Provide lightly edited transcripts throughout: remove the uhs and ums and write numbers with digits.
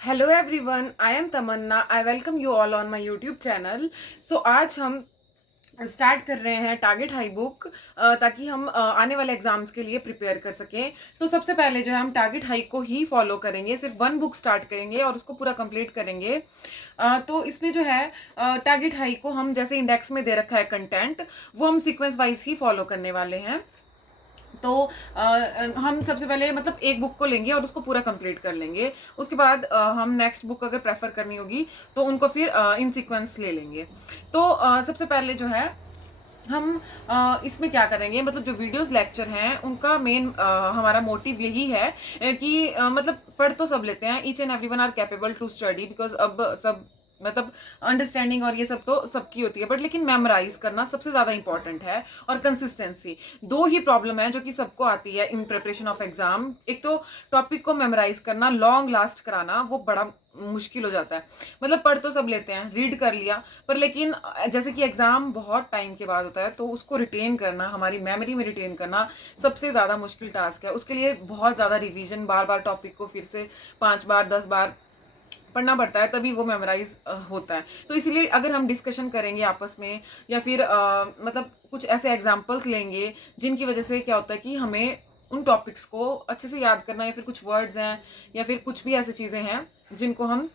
Hello everyone, I am Tamanna. I welcome you all on my YouTube channel. So आज हम start कर रहे हैं टारगेट हाई बुक, ताकि हम आने वाले एग्जाम्स के लिए प्रिपेयर कर सकें। तो सबसे पहले जो है हम टारगेट हाई को ही फॉलो करेंगे, सिर्फ वन बुक स्टार्ट करेंगे और उसको पूरा कंप्लीट करेंगे। तो इसमें जो है टारगेट हाई को हम जैसे इंडेक्स में दे रखा है कंटेंट, वो हम सीक्वेंस वाइज ही फॉलो करने वाले हैं। तो हम सबसे पहले मतलब एक बुक को लेंगे और उसको पूरा कंप्लीट कर लेंगे। उसके बाद हम नेक्स्ट बुक अगर प्रेफर करनी होगी तो उनको फिर इन सीक्वेंस ले लेंगे। तो सबसे पहले जो है हम इसमें क्या करेंगे, मतलब जो वीडियोस लेक्चर हैं उनका मेन हमारा मोटिव यही है कि मतलब पढ़ तो सब लेते हैं, each and everyone are capable to study, because अब सब मतलब अंडरस्टैंडिंग और ये सब तो सबकी होती है, बट लेकिन मेमोराइज करना सबसे ज़्यादा इंपॉर्टेंट है। और कंसिस्टेंसी, दो ही प्रॉब्लम है जो कि सबको आती है इन प्रिपरेशन ऑफ एग्जाम। एक तो टॉपिक को मेमोराइज करना, लॉन्ग लास्ट कराना, वो बड़ा मुश्किल हो जाता है। मतलब पढ़ तो सब लेते हैं, रीड कर लिया, पर लेकिन जैसे कि एग्जाम बहुत टाइम के बाद होता है तो उसको रिटेन करना, हमारी मेमोरी में रिटेन करना सबसे ज़्यादा मुश्किल टास्क है। उसके लिए बहुत ज़्यादा रिवीजन, बार बार टॉपिक को फिर से 5 बार 10 बार पढ़ना पड़ता है, तभी वो मेमोराइज होता है। तो इसीलिए अगर हम डिस्कशन करेंगे आपस में या फिर मतलब कुछ ऐसे एग्जाम्पल्स लेंगे जिनकी वजह से क्या होता है कि हमें उन टॉपिक्स को अच्छे से याद करना, या फिर कुछ वर्ड्स हैं या फिर कुछ भी ऐसी चीज़ें हैं जिनको हम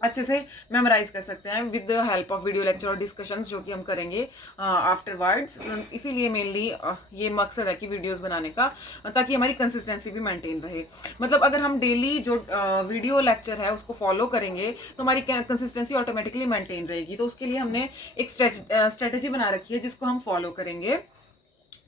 अच्छे से मेमोराइज कर सकते हैं with the help of video lecture और डिस्कशंस जो कि हम करेंगे आफ्टरवर्ड्स। इसीलिए मेनली ये मकसद है कि वीडियोस बनाने का, ताकि हमारी कंसिस्टेंसी भी मेंटेन रहे। मतलब अगर हम डेली जो वीडियो लेक्चर है उसको फॉलो करेंगे तो हमारी कंसिस्टेंसी ऑटोमेटिकली मेंटेन रहेगी। तो उसके लिए हमने एक स्ट्रेटेजी बना रखी है जिसको हम फॉलो करेंगे।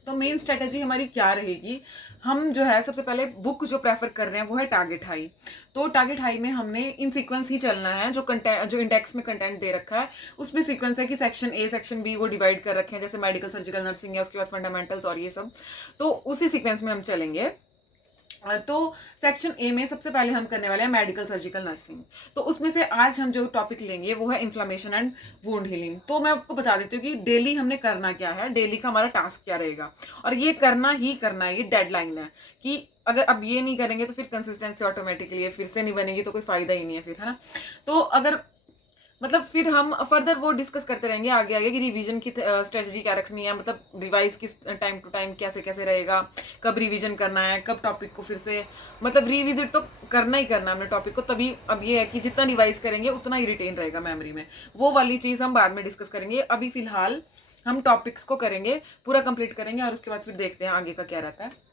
तो मेन स्ट्रेटेजी हमारी क्या रहेगी, हम जो है सबसे पहले बुक जो प्रेफर कर रहे हैं वो है टारगेट हाई। तो टारगेट हाई में हमने इन सीक्वेंस ही चलना है, जो कंटेंट जो इंडेक्स में कंटेंट दे रखा है उसमें सीक्वेंस है कि सेक्शन ए सेक्शन बी वो डिवाइड कर रखे हैं, जैसे मेडिकल सर्जिकल नर्सिंग है, उसके बाद फंडामेंटल्स और ये सब। तो उसी सीक्वेंस में हम चलेंगे। तो सेक्शन ए में सबसे पहले हम करने वाले हैं मेडिकल सर्जिकल नर्सिंग। तो उसमें से आज हम जो टॉपिक लेंगे वो है इन्फ्लामेशन एंड वुंड हीलिंग। तो मैं आपको बता देती हूँ कि डेली हमने करना क्या है, डेली का हमारा टास्क क्या रहेगा, और ये करना ही करना है, ये डेडलाइन है कि अगर अब ये नहीं करेंगे तो फिर कंसिस्टेंसी ऑटोमेटिकली फिर से नहीं बनेगी, तो कोई फायदा ही नहीं है फिर, है ना। तो अगर मतलब फिर हम फर्दर वो डिस्कस करते रहेंगे आगे आगे कि रिवीजन की स्ट्रेटजी क्या रखनी है, मतलब रिवाइज किस टाइम टू टाइम कैसे कैसे रहेगा, कब रिवीजन करना है, कब टॉपिक को फिर से मतलब रिविजिट तो करना ही करना है हमने टॉपिक को। तभी अब ये है कि जितना रिवाइज करेंगे उतना ही रिटेन रहेगा मेमोरी में। वो वाली चीज़ हम बाद में डिस्कस करेंगे। अभी फिलहाल हम टॉपिक्स को करेंगे, पूरा कंप्लीट करेंगे और उसके बाद फिर देखते हैं आगे का क्या रहता है।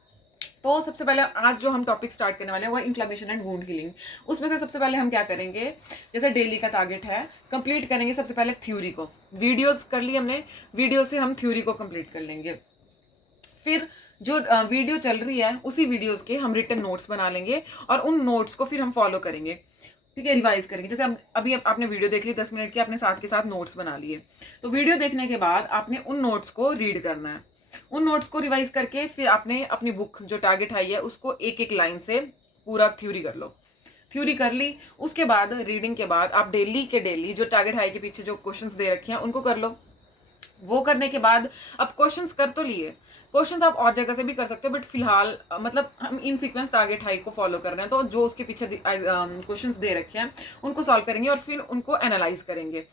तो सबसे पहले आज जो हम टॉपिक स्टार्ट करने वाले हैं वो इन्फ्लेमेशन एंड वुंड हीलिंग। उसमें से सबसे पहले हम क्या करेंगे, जैसे डेली का टारगेट है, कंप्लीट करेंगे सबसे पहले थ्योरी को। वीडियोस कर ली हमने, वीडियो से हम थ्योरी को कंप्लीट कर लेंगे। फिर जो वीडियो चल रही है उसी वीडियोस के हम रिटन नोट्स बना लेंगे और उन नोट्स को फिर हम फॉलो करेंगे। ठीक है, रिवाइज करेंगे। जैसे अभी आपने वीडियो देख ली 10 मिनट की, आपने साथ के साथ नोट्स बना लिए। तो वीडियो देखने के बाद आपने उन नोट्स को रीड करना है। उन नोट्स को रिवाइज करके फिर आपने अपनी बुक जो टारगेट आई है उसको एक एक लाइन से पूरा थ्योरी कर लो। थ्योरी कर ली, उसके बाद रीडिंग के बाद आप डेली के डेली जो टारगेट हाई के पीछे जो क्वेश्चंस दे रखे हैं उनको कर लो। वो करने के बाद अब क्वेश्चंस कर तो लिए, क्वेश्चंस आप और जगह से भी कर सकते हो, बट फिलहाल मतलब हम इन सीक्वेंस टारगेट हाई को फॉलो कर रहे हैं। तो जो उसके पीछे क्वेश्चंस दे रखे हैं उनको सॉल्व करेंगे और फिर उनको एनालाइज करेंगे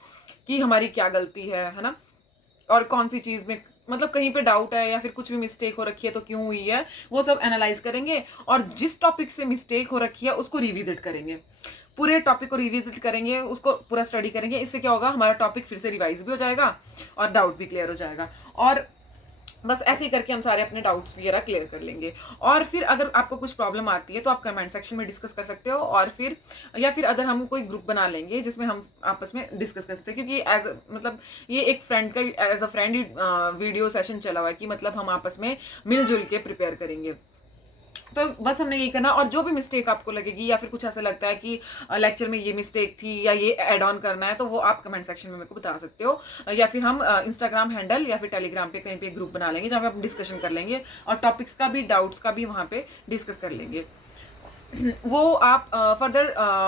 कि हमारी क्या गलती है ना, और कौन सी चीज़ में मतलब कहीं पे डाउट है या फिर कुछ भी मिस्टेक हो रखी है तो क्यों हुई है, वो सब एनालाइज करेंगे। और जिस टॉपिक से मिस्टेक हो रखी है उसको रिविजिट करेंगे, पूरे टॉपिक को रिविजिट करेंगे, उसको पूरा स्टडी करेंगे। इससे क्या होगा, हमारा टॉपिक फिर से रिवाइज भी हो जाएगा और डाउट भी क्लियर हो जाएगा। और बस ऐसे ही करके हम सारे अपने डाउट्स वगैरह क्लियर कर लेंगे। और फिर अगर आपको कुछ प्रॉब्लम आती है तो आप कमेंट सेक्शन में डिस्कस कर सकते हो, और फिर या फिर अदर हम कोई ग्रुप बना लेंगे जिसमें हम आपस में डिस्कस कर सकते हैं। क्योंकि एज मतलब ये एक फ्रेंड का as a friend video session चला हुआ है कि मतलब हम आपस में मिलजुल के प्रिपेयर करेंगे। तो बस हमने यही करना। और जो भी मिस्टेक आपको लगेगी या फिर कुछ ऐसा लगता है कि लेक्चर में ये मिस्टेक थी या ये ऐड ऑन करना है, तो वो आप कमेंट सेक्शन में मेरे को बता सकते हो, या फिर हम इंस्टाग्राम हैंडल या फिर टेलीग्राम पे कहीं पे ग्रुप बना लेंगे जहाँ पे हम डिस्कशन कर लेंगे और टॉपिक्स का भी डाउट्स का भी वहाँ पे डिस्कस कर लेंगे। वो आप फर्दर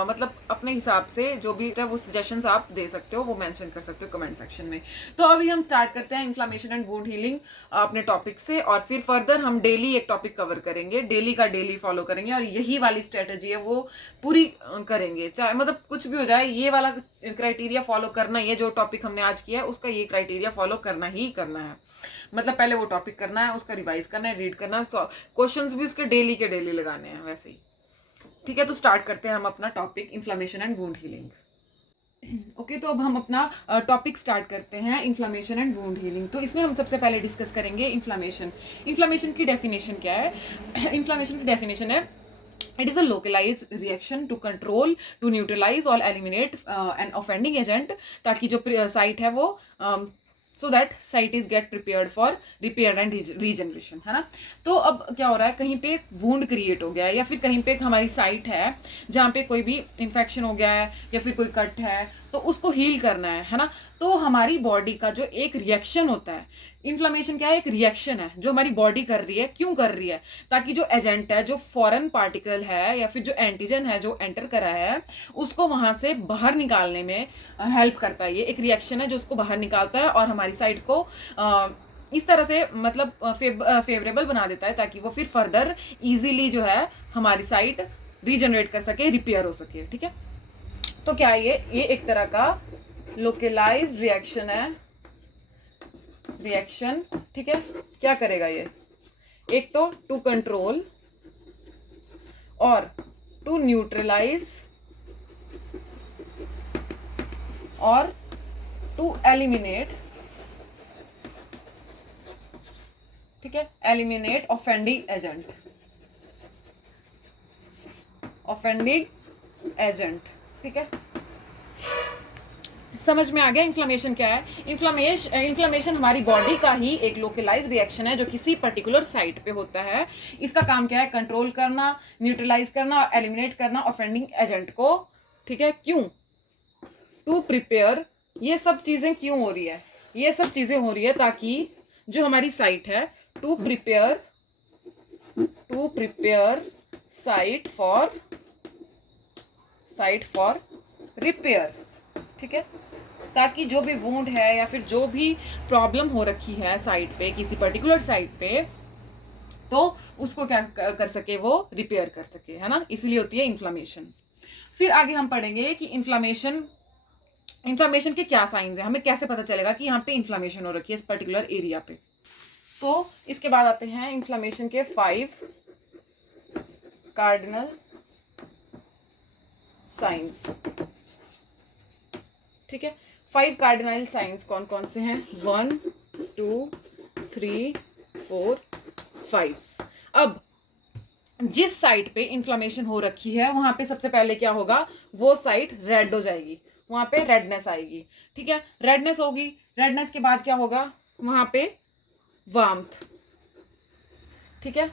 मतलब अपने हिसाब से जो भी है वो सजेशंस आप दे सकते हो, वो मेंशन कर सकते हो कमेंट सेक्शन में। तो अभी हम स्टार्ट करते हैं इन्फ्लामेशन एंड वुंड हीलिंग अपने टॉपिक से, और फिर फर्दर हम डेली एक टॉपिक कवर करेंगे, डेली का डेली फॉलो करेंगे, और यही वाली स्ट्रेटजी है वो पूरी करेंगे, चाहे मतलब कुछ भी हो जाए, ये वाला क्राइटेरिया फॉलो करना, ये जो टॉपिक हमने आज किया है उसका ये क्राइटेरिया फॉलो करना ही करना है। मतलब पहले वो टॉपिक करना है, उसका रिवाइज करना है, रीड करना है, क्वेश्चंस भी उसके डेली के डेली लगाने हैं वैसे ही। ठीक है, तो स्टार्ट करते हैं हम अपना topic inflammation and wound healing. Okay, तो अब हम अपना टॉपिक स्टार्ट करते हैं इन्फ्लामेशन एंड वुंड हीलिंग। तो इसमें हम सबसे पहले डिस्कस करेंगे इन्फ्लामेशन। इन्फ्लामेशन की डेफिनेशन क्या है? इन्फ्लामेशन की डेफिनेशन है, it is a localized reaction to control, to neutralize or eliminate an offending agent, ताकि जो साइट है वो so that site is get prepared for repair and regeneration, है ना। तो अब क्या हो रहा है, कहीं पे वुंड क्रिएट हो गया है, या फिर कहीं पे हमारी साइट है जहाँ पे कोई भी इन्फेक्शन हो गया है या फिर कोई कट है, तो उसको हील करना है ना। तो हमारी बॉडी का जो एक रिएक्शन होता है, इन्फ्लामेशन क्या है, एक रिएक्शन है जो हमारी बॉडी कर रही है। क्यों कर रही है? ताकि जो एजेंट है, जो फॉरेन पार्टिकल है या फिर जो एंटीजन है जो एंटर करा है, उसको वहां से बाहर निकालने में हेल्प करता है। ये एक रिएक्शन है जो उसको बाहर निकालता है और हमारी साइड को इस तरह से मतलब फेवरेबल बना देता है, ताकि वो फिर फर्दर इजीली जो है हमारी साइट रीजनरेट कर सके, रिपेयर हो सके। ठीक है, तो क्या ये एक तरह का लोकलाइज्ड रिएक्शन है, रिएक्शन। ठीक है, क्या करेगा ये? एक तो टू कंट्रोल और टू न्यूट्रलाइज और टू एलिमिनेट, ठीक है, eliminate offending agent, offending agent. ठीक है, समझ में आ गया इन्फ्लामेशन क्या है? इन्फ्लामेशन हमारी बॉडी का ही एक लोकलाइज रिएक्शन है जो किसी पर्टिकुलर साइट पे होता है। इसका काम क्या है? कंट्रोल करना, न्यूट्रलाइज करना और एलिमिनेट करना ऑफेंडिंग एजेंट को। ठीक है, क्यों? To prepare. ये सब चीजें क्यों हो रही है? ये सब चीजें हो रही है ताकि जो हमारी साइट है, to prepare site for repair. ठीक है, ताकि जो भी वुंड है या फिर जो भी प्रॉब्लम हो रखी है साइट पे, किसी पर्टिकुलर साइट पे, तो उसको क्या कर सके, वो रिपेयर कर सके, है ना। इसलिए होती है इन्फ्लामेशन। फिर आगे हम पढ़ेंगे कि इन्फ्लामेशन के क्या साइंस है, हमें कैसे पता चलेगा कि यहाँ पे इन्फ्लामेशन हो रखी है इस पर्टिकुलर एरिया पे। तो इसके बाद आते हैं इन्फ्लामेशन के 5 कार्डिनल साइंस। ठीक है, 5 कार्डिनल साइंस कौन कौन से हैं? 1 2 3 4 5। अब जिस साइट पे इन्फ्लामेशन हो रखी है वहां पे सबसे पहले क्या होगा, वो साइट रेड हो जाएगी, वहां पे रेडनेस आएगी। ठीक है, रेडनेस होगी, रेडनेस के बाद क्या होगा, वहां पे वार्मथ। ठीक है,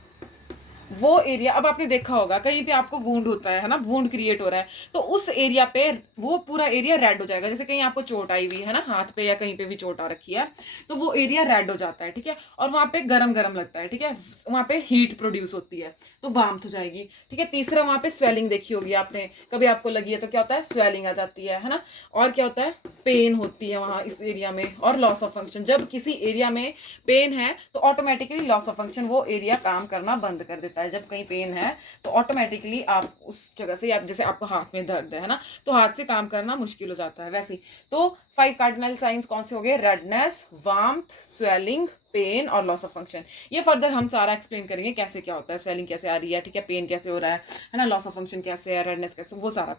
वो एरिया, अब आपने देखा होगा कहीं पे आपको वुंड होता है ना, वुंड क्रिएट हो रहा है, तो उस एरिया पे वो पूरा एरिया रेड हो जाएगा। जैसे कहीं आपको चोट आई हुई है ना, हाथ पे या कहीं पे भी चोट आ रखी है, तो वो एरिया रेड हो जाता है। ठीक है, और वहां पे गरम गरम लगता है। ठीक है, वहां पे हीट प्रोड्यूस होती है, तो वार्मथ हो जाएगी। ठीक है, तीसरा वहां पे स्वेलिंग देखी होगी आपने, कभी आपको लगी है तो क्या होता है, स्वेलिंग आ जाती है ना। और क्या होता है, पेन होती है वहां इस एरिया में, और लॉस ऑफ फंक्शन। जब किसी एरिया में पेन है तो ऑटोमेटिकली लॉस ऑफ फंक्शन, वो एरिया काम करना बंद कर देता है। जब कहीं पेन है तो ऑटोमेटिकली आप उस जगह से, आप जैसे आपको हाथ में दर्द है ना, तो हाथ से काम करना मुश्किल हो जाता है वैसे ही। तो 5 कार्डिनल साइंस कौन से हो गए? रेडनेस, वार्मथ, स्वेलिंग, पेन और लॉस ऑफ फंक्शन। ये फर्दर हम सारा एक्सप्लेन करेंगे कैसे क्या होता है, स्वेलिंग कैसे आ रही है, ठीक है, पेन कैसे हो रहा है ना, लॉस ऑफ फंक्शन कैसे है, रेडनेस कैसे, वो सारा।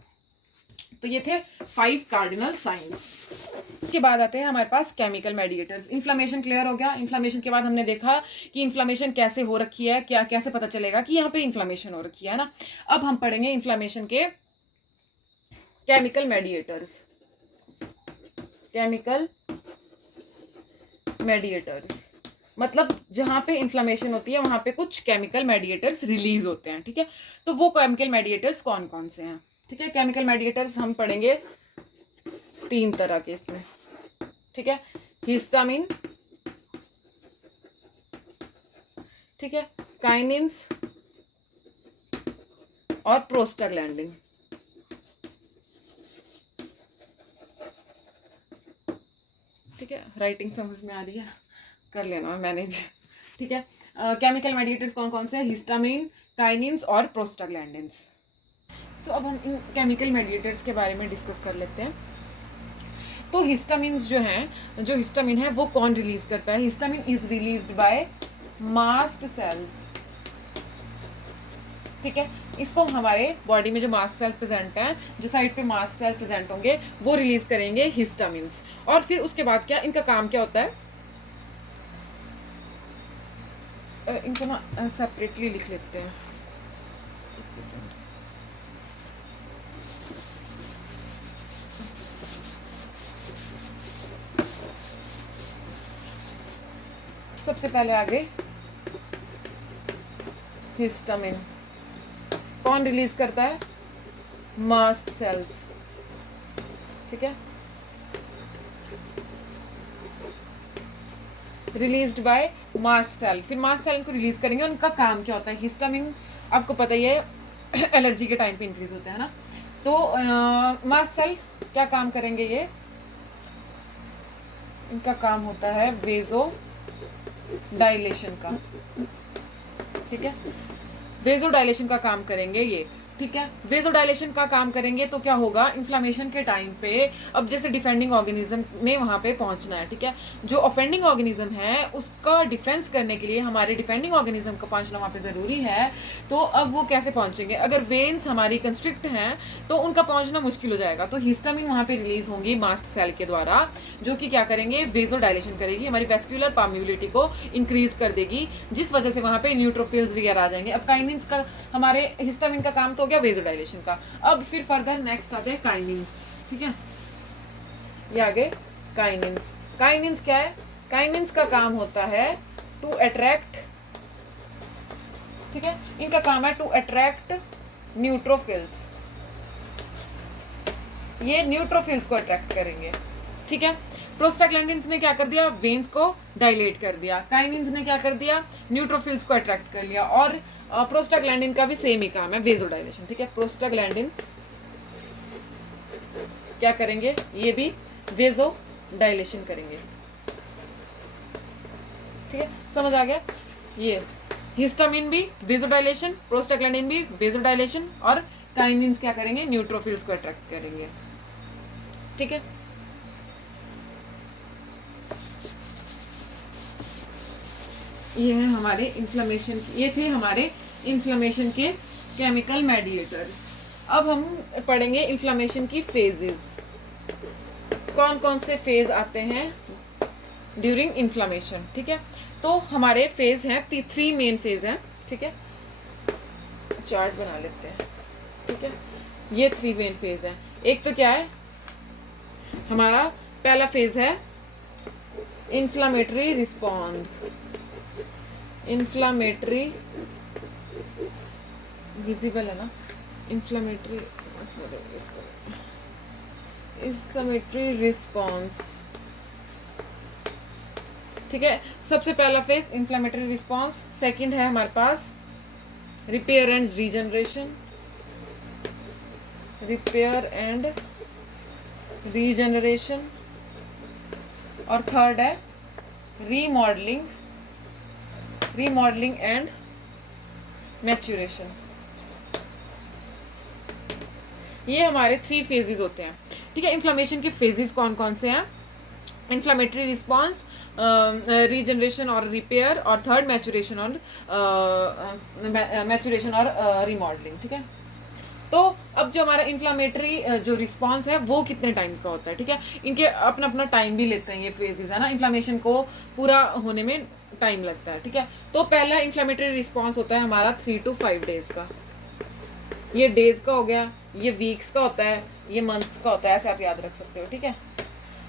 तो ये थे 5 कार्डिनल साइंस। के बाद आते हैं हमारे पास केमिकल मेडिएटर्स। इन्फ्लामेशन क्लियर हो गया। इन्फ्लामेशन के बाद हमने देखा कि इन्फ्लामेशन कैसे हो रखी है, क्या कैसे पता चलेगा कि यहाँ पे इन्फ्लामेशन हो रखी है ना। अब हम पढ़ेंगे इन्फ्लामेशन के केमिकल मेडिएटर्स। केमिकल मेडिएटर्स मतलब जहां पे इन्फ्लामेशन होती है वहां पे कुछ केमिकल मेडिएटर्स रिलीज होते हैं। ठीक है, तो वो केमिकल मेडिएटर्स कौन कौन से हैं? ठीक है, केमिकल मेडिएटर्स हम पढ़ेंगे 3 तरह के इसमें। ठीक है, हिस्टामिन, ठीक है, काइनिन्स और प्रोस्टाग्लैंडिन। ठीक है, राइटिंग समझ में आ रही है, कर लेना मैनेज। ठीक है, केमिकल मेडिएटर्स कौन कौन से हैं? हिस्टामिन, काइनिन्स और प्रोस्टाग्लैंडिन्स। सो अब हम इन केमिकल मेडिएटर्स के बारे में डिस्कस कर लेते हैं। तो हिस्टामिन्स जो हैं, जो हिस्टामिन है वो कौन रिलीज करता है? Histamine is released by mast cells. ठीक है, इसको हमारे बॉडी में जो मास्ट सेल्स प्रेजेंट हैं, जो साइड पे मास्ट सेल प्रेजेंट होंगे, वो रिलीज करेंगे हिस्टामिन्स। और फिर उसके बाद क्या, इनका काम क्या होता है? इनको ना सेपरेटली लिख लेते हैं। सबसे पहले आगे हिस्टामिन कौन रिलीज करता है? Mast cells. ठीक है, रिलीज्ड बाय मास्ट सेल। फिर मास्ट सेल इनको रिलीज करेंगे। उनका काम क्या होता है? हिस्टामिन आपको पता ही है एलर्जी के टाइम पे इंक्रीज होता है ना, तो मास्ट सेल क्या काम करेंगे? ये इनका काम होता है वेजो डायलेशन का। ठीक है, वेजो डायलेशन का काम करेंगे ये। ठीक है, वेजो डायलेशन का काम करेंगे तो क्या होगा? इन्फ्लामेशन के टाइम पे, अब जैसे डिफेंडिंग ऑर्गेनिज्म ने वहां पे पहुंचना है। ठीक है, जो ऑफेंडिंग ऑर्गेनिज्म है उसका डिफेंस करने के लिए हमारे डिफेंडिंग ऑर्गेनिज्म को पहुंचना वहां पे जरूरी है। तो अब वो कैसे पहुंचेंगे? अगर वेन्स हमारी कंस्ट्रिक्ट हैं तो उनका पहुंचना मुश्किल हो जाएगा। तो हिस्टामिन वहां पे रिलीज होंगी मास्ट सेल के द्वारा, जो कि क्या करेंगे? वेजो डायलेशन करेगी, हमारी वेस्क्यूलर परमिबिलिटी को इंक्रीज कर देगी, जिस वजह से वहां पे न्यूट्रोफिल्स वगैरह आ जाएंगे। अब काइनिन्स का, हमारे हिस्टामिन का काम तो गया वेजो डायलेशन का। अब फिर फर्दर नेक्स्ट आते हैं काइनिन्स। ठीक है, ये आगे काइनिन्स। काइनिन्स क्या है? काइनिन्स का काम होता है टू अट्रैक्ट, ठीक है, इनका काम है टू अट्रैक्ट न्यूट्रोफिल्स। ये न्यूट्रोफिल्स को अट्रैक्ट करेंगे। ठीक है, प्रोस्टाग्लैंडिन्स ने क्या कर दिया? वेन्स को डायलेट कर दिया। काइनिन्स ने क्या कर दिया? न्यूट्रोफिल्स को अट्रैक्ट कर लिया। और प्रोस्टाग्लैंडिन का भी सेम ही काम है, वेजो डायलेशन। ठीक है, प्रोस्टाग्लैंडिन क्या करेंगे? ये भी वेजो डायलेशन करेंगे। ठीक है, समझ आ गया? ये हिस्टामिन भी वेजो डायलेशन, प्रोस्टाग्लैंडिन भी वेजो डायलेशन, और काइनिन्स क्या करेंगे? न्यूट्रोफिल्स को अट्रैक्ट करेंगे। ठीक है, ये है हमारे इन्फ्लेमेशन, ये थे हमारे इन्फ्लेमेशन के केमिकल मेडिएटर्स। अब हम पढ़ेंगे इन्फ्लेमेशन की फेजेस। कौन कौन से फेज आते हैं ड्यूरिंग इन्फ्लेमेशन? ठीक है, तो हमारे फेज हैं, 3 मेन फेज हैं। ठीक है, चार्ट बना लेते हैं। ठीक है, ये 3 मेन फेज हैं। एक तो क्या है हमारा? पहला फेज है इन्फ्लामेटरी रिस्पॉन्स। इन्फ्लामेटरी विजिबल है ना, इन्फ्लामेटरी, इन्फ्लामेटरी रिस्पॉन्स। ठीक है, सबसे पहला फेज इन्फ्लामेटरी रिस्पॉन्स। सेकंड है हमारे पास repair and regeneration, repair and regeneration. और थर्ड है रीमॉडलिंग, रीमॉडलिंग एंड मैच्योरेशन। ये हमारे 3 फेजेस होते हैं। ठीक है, इन्फ्लेमेशन के फेजेस कौन कौन से हैं? इन्फ्लेमेटरी रिस्पॉन्स, रीजनरेशन और रिपेयर, और थर्ड मैच्योरेशन और रीमॉडलिंग। ठीक है, तो अब जो हमारा इन्फ्लामेटरी जो रिस्पॉन्स है वो कितने टाइम का होता है? ठीक है, इनके अपना अपना टाइम भी लेते हैं ये फेजेस, है ना। इन्फ्लामेशन को पूरा होने में टाइम लगता है। ठीक है, तो पहला इन्फ्लामेटरी रिस्पॉन्स होता है हमारा 3 to 5 डेज का। ये डेज का हो गया, ये वीक्स का होता है, ये मंथ्स का होता है, ऐसे आप याद रख सकते हो। ठीक है,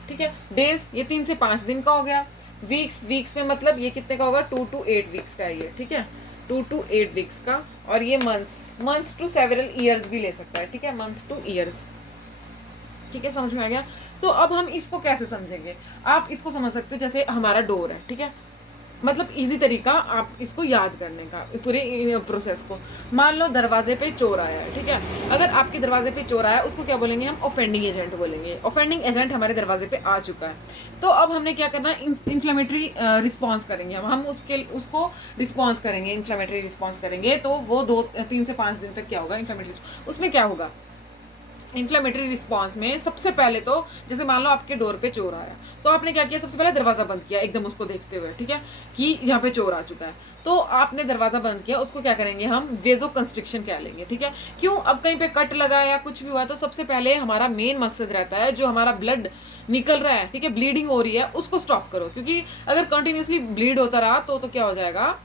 ठीक है, डेज ये 3 से 5 दिन का हो गया। वीक्स में मतलब ये कितने का होगा? 2 to 8 वीक्स का है ये। ठीक है, 2 to 8 वीक्स का। और ये मंथ्स टू सेवरल ईयर्स भी ले सकता है। ठीक है, मंथ टू ईयर्स। ठीक है, समझ में आ गया? तो अब हम इसको कैसे समझेंगे? आप इसको समझ सकते हो जैसे हमारा डोर है। ठीक है, मतलब इजी तरीका आप इसको याद करने का पूरे प्रोसेस को। मान लो दरवाजे पे चोर आया है, ठीक है। अगर आपके दरवाजे पे चोर आया, उसको क्या बोलेंगे हम? ऑफेंडिंग एजेंट बोलेंगे। ऑफेंडिंग एजेंट हमारे दरवाजे पे आ चुका है, तो अब हमने क्या करना है? इन्फ्लेमेटरी रिस्पॉन्स करेंगे हम उसको रिस्पॉन्स करेंगे, इन्फ्लेमेटरी रिस्पॉन्स करेंगे। तो वो 3 से 5 दिन तक क्या होगा? इन्फ्लेमेटरी। उसमें क्या होगा? इन्फ्लेमेटरी रिस्पॉन्स में सबसे पहले तो जैसे मान लो आपके डोर पे चोर आया, तो आपने क्या किया? सबसे पहले दरवाजा बंद किया एकदम उसको देखते हुए, ठीक है, कि यहाँ पे चोर आ चुका है। तो आपने दरवाजा बंद किया, उसको क्या करेंगे हम? वेजो कंस्ट्रिक्शन कह लेंगे, ठीक है। क्यों? अब कहीं पे कट लगा या कुछ भी हुआ, तो सबसे पहले हमारा मेन मकसद रहता है जो हमारा ब्लड निकल रहा है, ठीक है, ब्लीडिंग हो रही है, उसको स्टॉप करो। क्योंकि अगर कंटिन्यूसली ब्लीड होता रहा तो क्या हो जाएगा?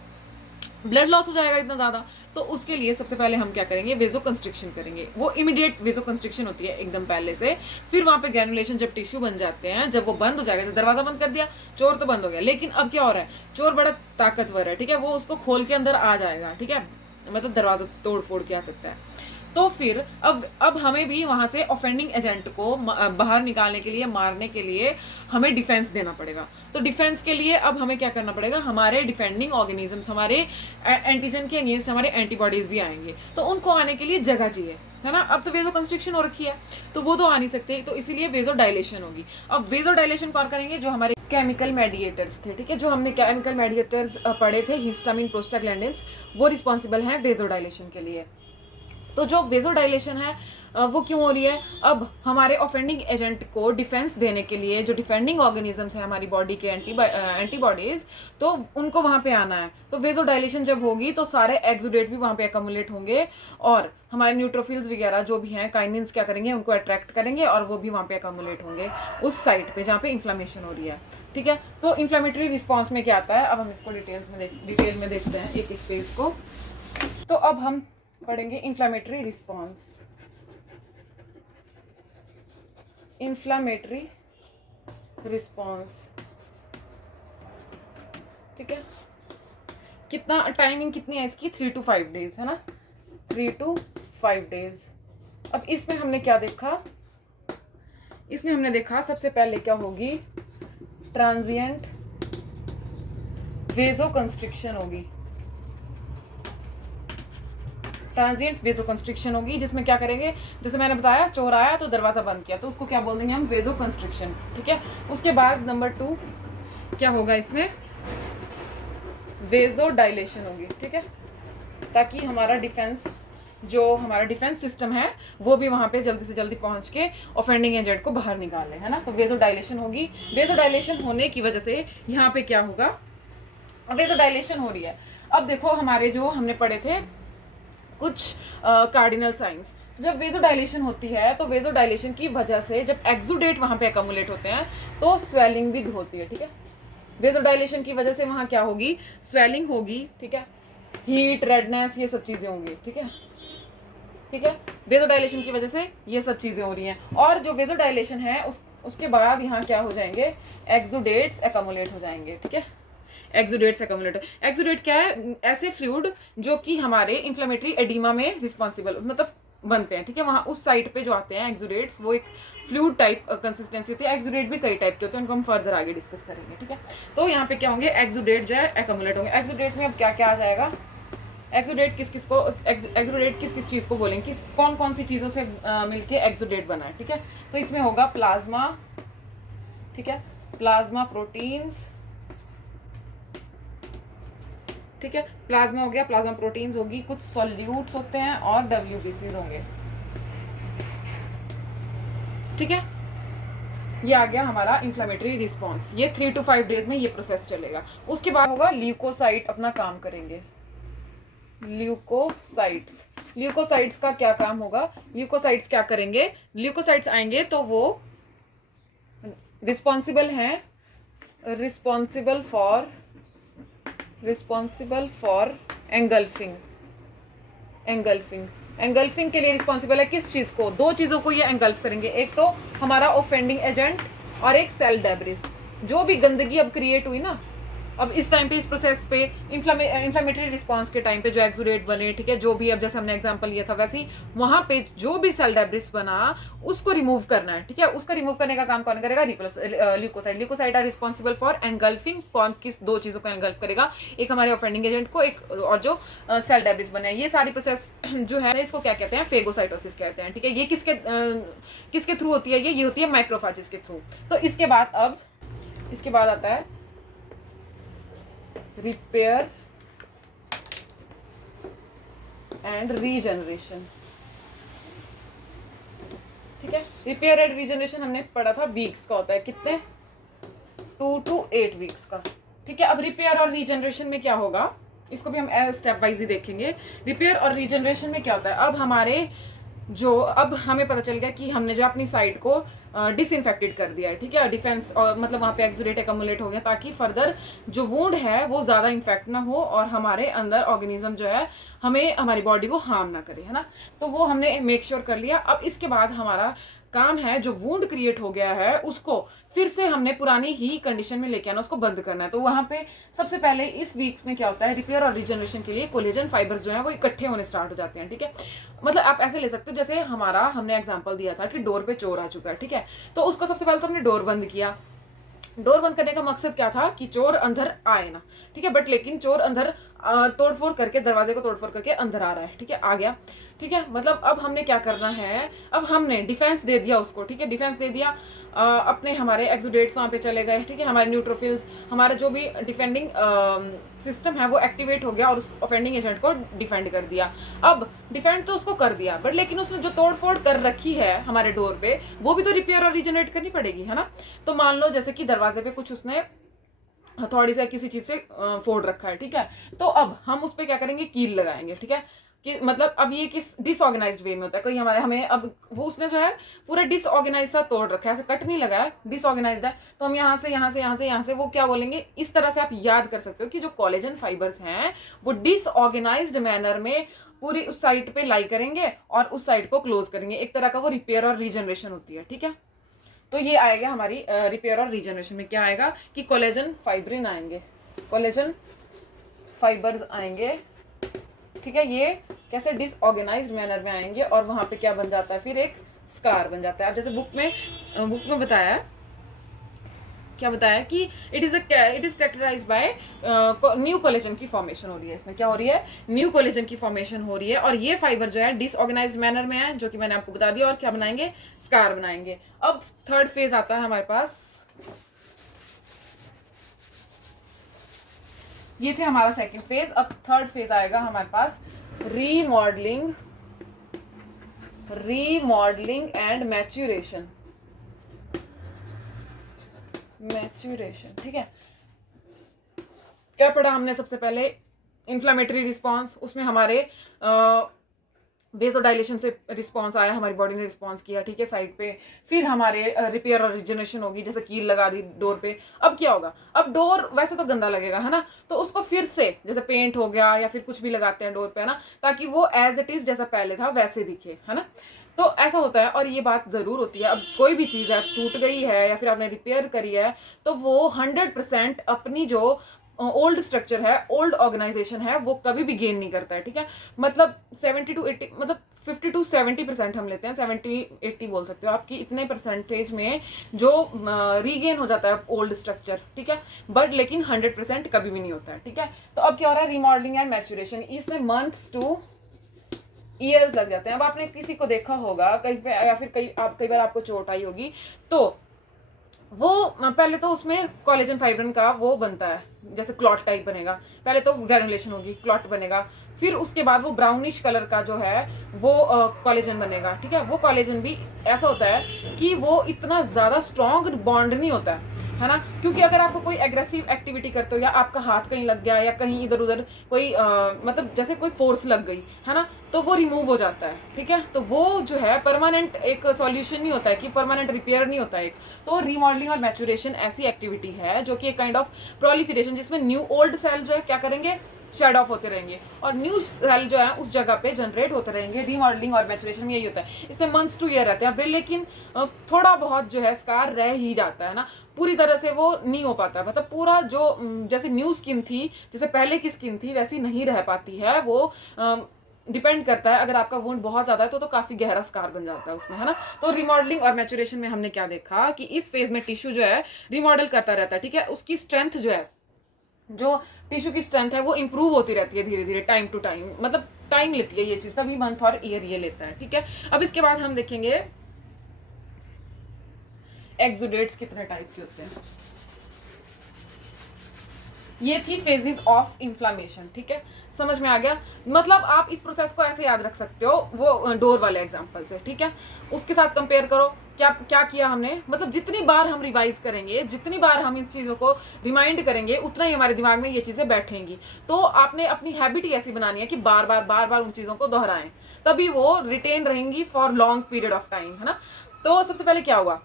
ब्लड लॉस हो जाएगा इतना ज़्यादा। तो उसके लिए सबसे पहले हम क्या करेंगे? वेजो कंस्ट्रिक्शन करेंगे। वो इमीडिएट वेजो कंस्ट्रिक्शन होती है एकदम पहले से। फिर वहाँ पे ग्रैनुलेशन, जब टिश्यू बन जाते हैं, जब वो बंद हो जाएगा, जब दरवाजा बंद कर दिया, चोर तो बंद हो गया। लेकिन अब क्या हो रहा है? चोर बड़ा ताकतवर है, ठीक है, वो उसको खोल के अंदर आ जाएगा, ठीक है, मतलब दरवाजा तोड़ फोड़ के आ सकता है। तो फिर अब हमें भी वहां से ऑफेंडिंग एजेंट को बाहर निकालने के लिए, मारने के लिए हमें डिफेंस देना पड़ेगा। तो डिफेंस के लिए अब हमें क्या करना पड़ेगा? हमारे डिफेंडिंग ऑर्गेनिजम्स, हमारे एंटीजन के अगेंस्ट हमारे एंटीबॉडीज भी आएंगे, तो उनको आने के लिए जगह चाहिए, है ना। अब तो वेजो कंस्ट्रिक्शन हो रखी है, तो वो तो आ नहीं सकते, तो इसीलिए वेजो डायलेशन होगी। अब वेजो डायलेशन कौन करेंगे? जो हमारे केमिकल मेडिएटर्स थे, ठीक है, जो हमने केमिकल मेडिएटर्स पढ़े थे, हिस्टामिन, प्रोस्टाग्लैंडिन्स, वो रिस्पॉन्सिबल हैं वेजो डायलेशन के लिए। तो जो वेजोडाइलेशन है वो क्यों हो रही है? अब हमारे ऑफेंडिंग एजेंट को डिफेंस देने के लिए जो डिफेंडिंग ऑर्गेनिजम्स हैं हमारी बॉडी के एंटीबॉडीज, तो उनको वहाँ पे आना है। तो वेजोडाइलेशन जब होगी तो सारे एक्सुडेट भी वहाँ पे अकोमुलेट होंगे, और हमारे न्यूट्रोफिल्स वगैरह जो भी हैं, काइनिन्स, क्या करेंगे? उनको अट्रैक्ट करेंगे, और वो भी वहाँ पे अकोमुलेट होंगे उस साइट पे जहाँ पे इन्फ्लेमेशन हो रही है, ठीक है। तो इन्फ्लेमेटरी रिस्पॉन्स में क्या आता है? अब हम इसको डिटेल में देखते हैं एक पेज को। तो अब हम पढ़ेंगे इन्फ्लेमेटरी रिस्पॉन्स। इन्फ्लेमेटरी रिस्पॉन्स, ठीक है। कितना टाइमिंग कितनी है इसकी? 3 to 5 डेज, है ना, 3 to 5 डेज। अब इसमें हमने क्या देखा? इसमें हमने देखा सबसे पहले क्या होगी? ट्रांजिएंट वेजो कंस्ट्रिक्शन होगी। ट्रांजिएंट वेजो कंस्ट्रिक्शन होगी, जिसमें क्या करेंगे? जैसे मैंने बताया, चोर आया तो दरवाजा बंद किया, तो उसको क्या बोल देंगे हम? वेजो कंस्ट्रिक्शन, ठीक है। उसके बाद नंबर 2 क्या होगा इसमें? वेजो डायलेशन होगी, ठीक है, ताकि हमारा डिफेंस सिस्टम है वो भी वहां पे जल्दी से जल्दी पहुंच के ऑफेंडिंग एजेंट को बाहर निकाले, है ना। तो वेजो डायलेशन होगी। वेजो डायलेशन होने की वजह से यहाँ पे क्या होगा? वेजो डायलेशन हो रही है। अब देखो, हमारे जो हमने पढ़े थे कुछ कार्डिनल साइंस, जब वेजोडाइलेशन होती है तो वेजोडाइलेशन की वजह से जब एक्सुडेट वहां पे अकोमुलेट होते हैं तो स्वेलिंग भी होती है, ठीक है। वेजोडाइलेशन की वजह से वहां क्या होगी? स्वेलिंग होगी, ठीक है, हीट, रेडनेस, ये सब चीजें होंगी, ठीक है, ठीक है। वेजोडाइलेशन की वजह से ये सब चीजें हो रही हैं, और जो वेजोडाइलेशन है उसके बाद यहाँ क्या हो जाएंगे? एक्सुडेट्स अकोमुलेट हो जाएंगे, ठीक है। एक्सुडेट्स अकोमुलेट, एक्सुडेट क्या है? ऐसे फ्लूइड जो कि हमारे इन्फ्लेमेटरी एडिमा में रिस्पॉन्सिबल, मतलब बनते हैं, ठीक है। वहाँ उस साइट पे जो आते हैं एक्सुडेट्स, वो एक फ्लूइड टाइप कंसिस्टेंसी होती है। एक्सुडेट भी कई टाइप के होते हैं, उनको हम फर्दर आगे डिस्कस करेंगे, ठीक है। तो यहाँ पे क्या होंगे? एक्सुडेट जो है अकोमुलेट होंगे। एक्सुडेट में अब क्या क्या आ जाएगा? एक्सुडेट किस किस चीज़ को बोलेंगे? कौन कौन सी चीज़ों से मिलके एक्सुडेट बना है, ठीक है। तो इसमें होगा प्लाज्मा, ठीक है, प्लाज्मा प्रोटीन्स, ठीक है, प्लाज्मा हो गया, प्लाज्मा प्रोटीन्स होगी, कुछ सॉल्यूट्स होते हैं, और WBCs होंगे, ठीक है। ये आ गया हमारा इन्फ्लेमेटरी रिस्पॉन्स। ये 3 to 5 डेज में ये प्रोसेस चलेगा। उसके बाद होगा ल्यूकोसाइट अपना काम करेंगे। ल्यूकोसाइट्स का क्या काम होगा? ल्यूकोसाइट्स क्या करेंगे? ल्यूकोसाइट्स आएंगे तो वो रिस्पॉन्सिबल फॉर एंगल्फिंग के लिए रिस्पॉन्सिबल है। किस चीज को? 2 चीजों को ये एंगल्फ करेंगे, एक तो हमारा ऑफेंडिंग एजेंट और एक सेल डेब्रिस। जो भी गंदगी अब क्रिएट हुई ना, अब इस टाइम पे, इस प्रोसेस पे, इन्फ्लेमेटरी रिस्पॉन्स के टाइम पे जो एक्सुडेट बने, ठीक है, जो भी अब जैसे हमने एग्जांपल लिया था वैसे ही वहां पे जो भी सेल डेब्रिस बना उसको रिमूव करना है, ठीक है। उसका रिमूव करने का काम कौन करेगा? Leucocyte. Leucocyte are responsible for engulfing, कौन किस दो चीजों को एनगल्फ करेगा? एक हमारे ऑफेंडिंग एजेंट को, एक और जो सेल डेब्रिस बने। ये सारी प्रोसेस जो है इसको क्या कहते हैं? फेगोसाइटोसिस कहते हैं, ठीक है। ये किसके थ्रू होती है? ये होती है माइक्रोफाजेस के थ्रू। तो इसके बाद आता है रिपेयर एंड रीजनरेशन, ठीक है। रिपेयर एंड रीजनरेशन हमने पढ़ा था वीक्स का होता है, कितने? 2 to 8 वीक्स का, ठीक है। अब रिपेयर और रीजनरेशन में क्या होगा, इसको भी हम स्टेप वाइज ही देखेंगे। रिपेयर और रीजनरेशन में क्या होता है? अब हमें पता चल गया कि हमने जो अपनी साइट को डिसइंफेक्टेड कर दिया है, ठीक है। डिफेंस मतलब वहाँ पे एक्सुडेट एकमुलेट हो गया, ताकि फर्दर जो वुंड है वो ज़्यादा इन्फेक्ट ना हो और हमारे अंदर ऑर्गेनिज्म जो है हमें, हमारी बॉडी को हार्म ना करे, है ना। तो वो हमने मेक श्योर कर लिया। अब इसके बाद हमारा काम है, जो वुंड क्रिएट हो गया है उसको फिर से हमने पुरानी ही कंडीशन में लेके आना, उसको बंद करना है। तो वहां पे सबसे पहले इस वीक्स में क्या होता है, रिपेयर और रिजनरेशन के लिए कोलेजन फाइबर्स जो है वो इकट्ठे होने स्टार्ट हो जाते हैं, ठीक है। मतलब आप ऐसे ले सकते हो, जैसे हमने एग्जांपल दिया था कि डोर पे चोर आ चुका है, ठीक है। तो उसको सबसे पहले तो हमने डोर बंद किया। डोर बंद करने का मकसद क्या था? कि चोर अंदर आए ना, ठीक है। बट लेकिन चोर अंदर तोड़फोड़ करके, दरवाजे को तोड़फोड़ करके अंदर आ रहा है, ठीक है, आ गया, ठीक है। मतलब अब हमने क्या करना है, अब हमने डिफेंस दे दिया उसको, ठीक है। डिफेंस दे दिया, अपने हमारे एक्सुडेट्स वहाँ पे चले गए, ठीक है। हमारे न्यूट्रोफिल्स, हमारा जो भी डिफेंडिंग सिस्टम है वो एक्टिवेट हो गया और उस ऑफेंडिंग एजेंट को डिफेंड कर दिया। अब डिफेंड तो उसको कर दिया, बट लेकिन उसने जो तोड़फोड़ कर रखी है हमारे डोर पे, वो भी तो रिपेयर और रिजनरेट करनी पड़ेगी, है ना। तो मान लो जैसे कि दरवाजे पे कुछ उसने हथौड़ी से किसी चीज से फोड़ रखा है, ठीक है। तो अब हम उस पर क्या करेंगे? कील लगाएंगे, ठीक है। कि मतलब अब ये किस डिसऑर्गेनाइज्ड वे में होता है, कोई हमें अब वो उसने जो है पूरा डिसऑर्गेनाइज सा तोड़ रखा है, ऐसे कट नहीं लगा है, डिसऑर्गेनाइज्ड है। तो हम यहाँ से वो क्या बोलेंगे, इस तरह से आप याद कर सकते हो कि जो कोलेजन फाइबर्स हैं वो डिसऑर्गेनाइज्ड मैनर में पूरी उस साइट पे लाई करेंगे और उस साइट को क्लोज करेंगे। एक तरह का वो रिपेयर और रीजनरेशन होती है, ठीक है। तो ये आएगा हमारी रिपेयर और रीजनरेशन में। क्या आएगा कि कोलेजन फाइब्रिन आएंगे, कोलेजन फाइबर्स आएंगे, ठीक है। ये कैसे? डिसऑर्गेनाइज्ड मैनर में आएंगे और वहां पे क्या बन जाता है? फिर एक स्कार बन जाता है। अब जैसे बुक में बताया, क्या बताया कि it is characterised by new collagen की फॉर्मेशन हो रही है। इसमें क्या हो रही है? न्यू कोलेजन की फॉर्मेशन हो रही है और ये फाइबर जो है डिसऑर्गेनाइज्ड मैनर में है, जो कि मैंने आपको बता दिया। और क्या बनाएंगे? स्कार बनाएंगे। अब थर्ड फेज आता है हमारे पास, ये थे हमारा सेकंड फेज। अब थर्ड फेज आएगा हमारे पास, रीमॉडलिंग एंड मैच्यूरेशन, ठीक है। क्या पढ़ा हमने? सबसे पहले इन्फ्लेमेटरी रिस्पॉन्स, उसमें हमारे वेसोडाइलेशन से रिस्पॉन्स आया, हमारी बॉडी ने रिस्पॉन्स किया, ठीक है, साइड पे। फिर हमारे रिपेयर और रिजनरेशन होगी, जैसे कील लगा दी डोर पे। अब क्या होगा? अब डोर वैसे तो गंदा लगेगा, है ना, तो उसको फिर से जैसे पेंट हो गया या फिर कुछ भी लगाते हैं डोर पे, है ना, ताकि वो एज इट इज जैसा पहले था वैसे दिखे, है ना। तो ऐसा होता है और ये बात ज़रूर होती है। अब कोई भी चीज़ है टूट गई है या फिर आपने रिपेयर करी है, तो वो 100% अपनी जो ओल्ड स्ट्रक्चर है, ओल्ड ऑर्गेनाइजेशन है, वो कभी भी गेन नहीं करता है, ठीक है। मतलब 70 to 80, मतलब 50 to 70% हम लेते हैं, 70-80 बोल सकते हो आपकी, इतने परसेंटेज में जो रीगेन हो जाता है ओल्ड स्ट्रक्चर, ठीक है। बट लेकिन 100% कभी भी नहीं होता है, ठीक है। तो अब क्या हो रहा है? रिमॉडलिंग एंड मैच्यूरेशन, इसमें मंथ्स टू ईयर्स लग जाते हैं। अब आपने किसी को देखा होगा कहीं पे, या फिर कई बार आपको चोट आई होगी, तो वो पहले तो उसमें कोलेजन फाइब्रिन का वो बनता है, जैसे क्लॉट टाइप बनेगा। पहले तो ग्रेनुलेशन होगी, क्लॉट बनेगा, फिर उसके बाद वो ब्राउनिश कलर का जो है वो कोलेजन बनेगा, ठीक है। वो कोलेजन भी ऐसा होता है कि वो इतना ज़्यादा स्ट्रॉन्ग बॉन्ड नहीं होता है ना, क्योंकि अगर आपको कोई एग्रेसिव एक्टिविटी करते हो या आपका हाथ कहीं लग गया या कहीं इधर उधर कोई मतलब जैसे कोई फोर्स लग गई, है ना, तो वो रिमूव हो जाता है, ठीक है। तो वो जो है परमानेंट एक सॉल्यूशन नहीं होता है, कि परमानेंट रिपेयर नहीं होता है एक। तो रीमॉडलिंग और मैच्यूरेशन ऐसी एक्टिविटी है जो कि एक काइंड ऑफ प्रोलिफरेशन, जिसमें न्यू ओल्ड सेल जो है क्या करेंगे? शेड ऑफ होते रहेंगे और न्यू सेल जो है उस जगह पे जनरेट होते रहेंगे। रीमॉडलिंग और मैचुरेशन में यही होता है, इसमें मंथ्स टू ईयर रहते हैं, लेकिन थोड़ा बहुत जो है स्कार रह ही जाता है ना, पूरी तरह से वो नहीं हो पाता, मतलब पूरा जो जैसे न्यू स्किन थी, जैसे पहले की स्किन थी वैसी नहीं रह पाती है। वो डिपेंड करता है, अगर आपका वुंड बहुत ज़्यादा है तो काफ़ी गहरा स्कार बन जाता है उसमें, है ना। तो रिमॉडलिंग और मैचुरेशन में हमने क्या देखा कि इस फेज में टिश्यू जो है रिमॉडल करता रहता है, ठीक है। उसकी स्ट्रेंथ जो है, जो टिश्यू की स्ट्रेंथ है वो इंप्रूव होती रहती है धीरे धीरे, टाइम टू टाइम, मतलब टाइम लेती है ये चीज़, तभी मंथ और ईयर ये लेता है, ठीक है। अब इसके बाद हम देखेंगे एक्सुडेट्स कितने टाइप के होते हैं। ये थी फेजेस ऑफ इन्फ्लामेशन, ठीक है, समझ में आ गया। मतलब आप इस प्रोसेस को ऐसे याद रख सकते हो, वो डोर वाले एग्जांपल से, ठीक है। उसके साथ कंपेयर करो क्या क्या किया हमने, मतलब जितनी बार हम रिवाइज करेंगे, जितनी बार हम इन चीज़ों को रिमाइंड करेंगे, उतना ही हमारे दिमाग में ये चीज़ें बैठेंगी। तो आपने अपनी हैबिट ही ऐसी बनानी है कि बार बार उन चीज़ों को दोहराएं, तभी वो रिटेन रहेंगी for long period of time, है ना। तो सबसे पहले क्या हुआ,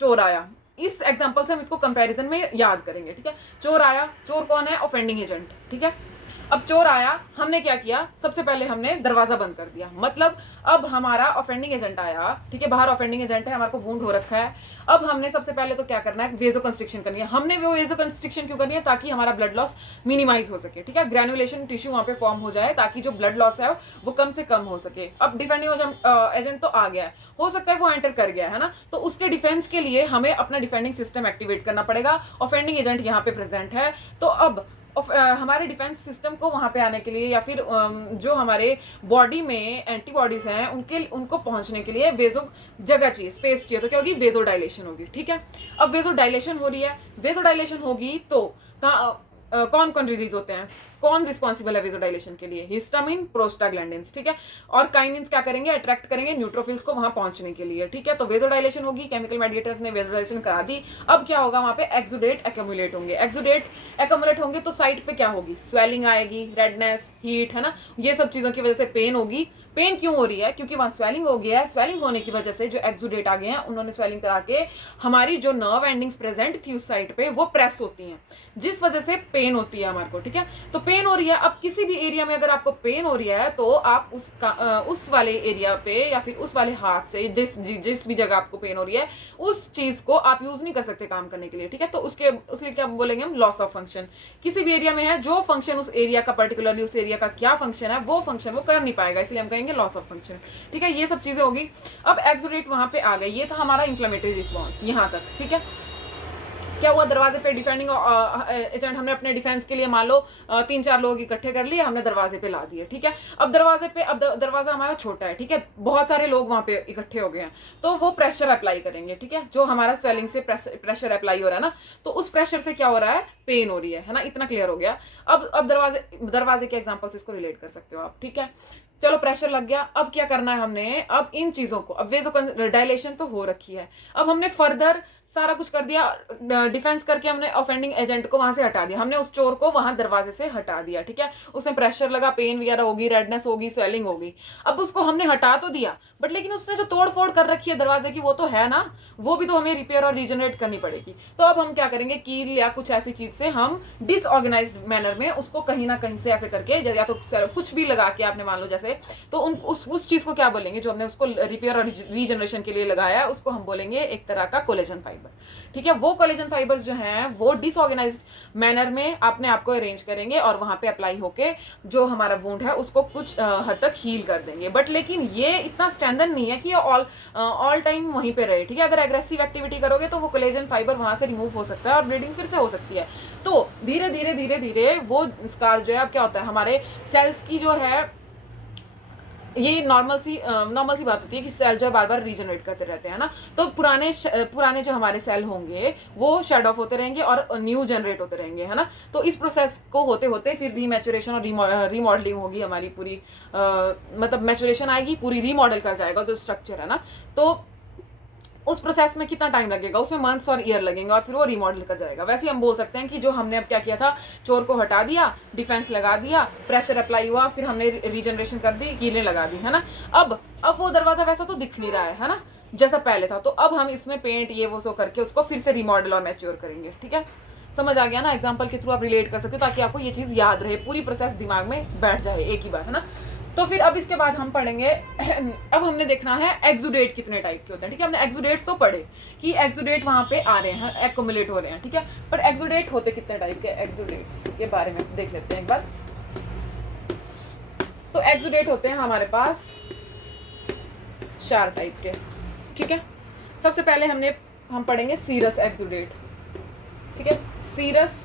चोर आया। इस एग्जांपल से हम इसको कंपैरिजन में याद करेंगे, ठीक है। चोर आया, चोर कौन है, ऑफेंडिंग एजेंट, ठीक है। अब चोर आया, हमने क्या किया, सबसे पहले हमने दरवाजा बंद कर दिया, मतलब अब हमारा ऑफेंडिंग एजेंट आया, ठीक है, बाहर ऑफेंडिंग एजेंट है, हमारे को वुंड हो रखा है। अब हमने सबसे पहले तो क्या करना है, वेजो कंस्ट्रिक्शन करनी है। हमने वो वेजो कंस्ट्रिक्शन क्यों करनी है, ताकि हमारा ब्लड लॉस मिनिमाइज हो सके, ठीक है, ग्रेनुलेशन टिश्यू वहां पे फॉर्म हो जाए, ताकि जो ब्लड लॉस है वो कम से कम हो सके। अब डिफेंडिंग एजेंट तो आ गया है, हो सकता है वो एंटर कर गया है ना, तो उसके डिफेंस के लिए हमें अपना डिफेंडिंग सिस्टम एक्टिवेट करना पड़ेगा। ऑफेंडिंग एजेंट यहाँ पे प्रेजेंट है, तो अब हमारे डिफेंस सिस्टम को वहां पे आने के लिए, या फिर जो हमारे बॉडी में एंटीबॉडीज हैं उनको पहुंचने के लिए वेजो जगह चाहिए, स्पेस चाहिए। तो क्या होगी, वेजो डायलेशन होगी, ठीक है। अब वेजो डायलेशन हो रही है, वेजो डायलेशन होगी तो कौन कौन रिलीज होते हैं, कौन रिस्पॉन्सिबल है वेजोडाइलेशन के लिए, हिस्टामिन, प्रोस्टाग्लैंडिन्स, ठीक है। और काइनिन्स क्या करेंगे, अट्रैक्ट करेंगे न्यूट्रोफिल्स को वहां पहुंचने के लिए, ठीक है। तो वेजोडाइलेशन होगी, केमिकल मेडिएटर्स ने वेजोडाइलेशन करा दी। अब क्या होगा, वहां पे एक्सुडेट एक्यूमुलेट होंगे, एक्सुडेट एक्यूमुलेट होंगे तो साइड पे क्या होगी, स्वेलिंग आएगी, रेडनेस, हीट, है ना, ये सब चीजों की वजह से पेन होगी। पेन क्यों हो रही है, क्योंकि वहां स्वेलिंग हो गया है। स्वेलिंग होने की वजह से जो एक्सुडेट आ गए हैं, उन्होंने स्वेलिंग करा के हमारी जो नर्व एंडिंग्स प्रेजेंट थी उस साइड पे वो प्रेस होती हैं, जिस वजह से पेन होती है हमारे को, ठीक है। तो पेन हो रही है। अब किसी भी एरिया में अगर आपको पेन हो रही है तो आप उस वाले एरिया पे या फिर उस वाले हाथ से जिस भी जगह आपको पेन हो रही है उस चीज को आप यूज नहीं कर सकते काम करने के लिए, ठीक है। तो उसके क्या बोलेंगे हम, लॉस ऑफ फंक्शन। किसी भी एरिया में है, जो फंक्शन उस एरिया का, पर्टिकुलरली उस एरिया का क्या फंक्शन है, वो फंक्शन वो कर नहीं पाएगा, इसलिए हम कहेंगे लॉस ऑफ फंक्शन, ठीक है। ये सब चीजें होगी। अब एक्सुडेट वहां पे आ गई, ये था हमारा इंफ्लेमेटरी रिस्पॉन्स यहां तक, ठीक है। क्या हुआ, दरवाजे पे डिफेंडिंग एजेंट हमने अपने डिफेंस के लिए मान लो 3-4 लोग इकट्ठे कर लिए, हमने दरवाजे पे ला दिए, ठीक है। अब दरवाजे पे, अब दरवाजा हमारा छोटा है, ठीक है, बहुत सारे लोग वहां पे इकट्ठे हो गए हैं, तो वो प्रेशर अप्लाई करेंगे, ठीक है। जो हमारा स्वेलिंग से प्रेशर अप्लाई हो रहा है ना, तो उस प्रेशर से क्या हो रहा है, पेन हो रही है ना, इतना क्लियर हो गया। अब दरवाजे के एग्जाम्पल से इसको रिलेट कर सकते हो आप, ठीक है। चलो प्रेशर लग गया, अब क्या करना है हमने, अब इन चीजों को, अब वेजो डायलेशन तो हो रखी है, अब हमने फर्दर सारा कुछ कर दिया, डिफेंस करके हमने ऑफेंडिंग एजेंट को वहां से हटा दिया, हमने उस चोर को वहां दरवाजे से हटा दिया, ठीक है। उसमें प्रेशर लगा, पेन वगैरह होगी, रेडनेस होगी, स्वेलिंग होगी। अब उसको हमने हटा तो दिया, बट लेकिन उसने जो तोड़ फोड़ कर रखी है दरवाजे की वो तो है ना, वो भी तो हमें रिपेयर और रीजनरेट करनी पड़ेगी। तो अब हम क्या करेंगे, कील या कुछ ऐसी चीज से हम डिसऑर्गेनाइज्ड मैनर में उसको कहीं ना कहीं से ऐसे करके, या तो कुछ भी लगा के आपने मान लो जैसे, तो उस चीज को क्या बोलेंगे, जो हमने उसको रिपेयर और रीजनरेशन के लिए लगाया है, उसको हम बोलेंगे एक तरह का कोलेजन फाइबर, ठीक है। वो कोलेजन फाइबर्स जो हैं वो डिसऑर्गेनाइज्ड मैनर में अपने आप को अरेंज करेंगे और वहां पे अप्लाई होके जो हमारा वुंड है उसको कुछ हद तक हील कर देंगे। बट लेकिन ये इतना स्ट्रेंथन नहीं है कि ऑल टाइम वहीं पे रहे, ठीक है। अगर एग्रेसिव एक्टिविटी करोगे तो वो कोलेजन फाइबर वहां से रिमूव हो सकता है और ब्लीडिंग फिर से हो सकती है। तो धीरे धीरे धीरे धीरे वो स्कार जो है, अब क्या होता है, हमारे सेल्स की जो है, ये नॉर्मल सी बात होती है कि सेल जो है बार बार रीजनरेट करते रहते हैं ना, तो पुराने जो हमारे सेल होंगे वो शेड ऑफ होते रहेंगे और न्यू जनरेट होते रहेंगे, है ना। तो इस प्रोसेस को होते होते फिर रीमैचुरेशन और रीमॉडलिंग होगी हमारी पूरी, मतलब मैचुरेशन आएगी, पूरी रीमॉडल कर जाएगा जो स्ट्रक्चर है ना। तो उस प्रोसेस में कितना टाइम लगेगा, उसमें मंथ्स और ईयर लगेंगे और फिर वो रिमॉडल कर जाएगा। वैसे हम बोल सकते हैं कि जो हमने अब क्या किया था, चोर को हटा दिया, डिफेंस लगा दिया, प्रेशर अप्लाई हुआ, फिर हमने रीजनरेशन कर दी, कीलें लगा दी, है ना। अब वो दरवाजा वैसा तो दिख नहीं रहा है ना, जैसा पहले था। तो अब हम इसमें पेंट ये वो सो करके उसको फिर से रिमॉडल और मैच्योर करेंगे, ठीक है। समझ आ गया ना, एग्जाम्पल के थ्रू आप रिलेट कर सकते हो ताकि आपको ये चीज़ याद रहे, पूरी प्रोसेस दिमाग में बैठ जाए एक ही बार, है ना। तो फिर अब इसके बाद हम पढ़ेंगे अब हमने देखना है एक्सुडेट कितने टाइप के होते हैं, ठीक है। हमने एक्सुडेट्स तो पढ़े कि एक्सुडेट वहाँ पे आ रहे हैं, एक्युमुलेट हो रहे हैं, ठीक है, पर एक्सुडेट होते कितने टाइप के, एक्सुडेट्स के बारे में देख लेते हैं एक बार। तो एक्सुडेट होते हैं हमारे पास 4 टाइप के, ठीक है। सबसे पहले हम पढ़ेंगे सीरस एक्सुडेट, ठीक है, सीरस,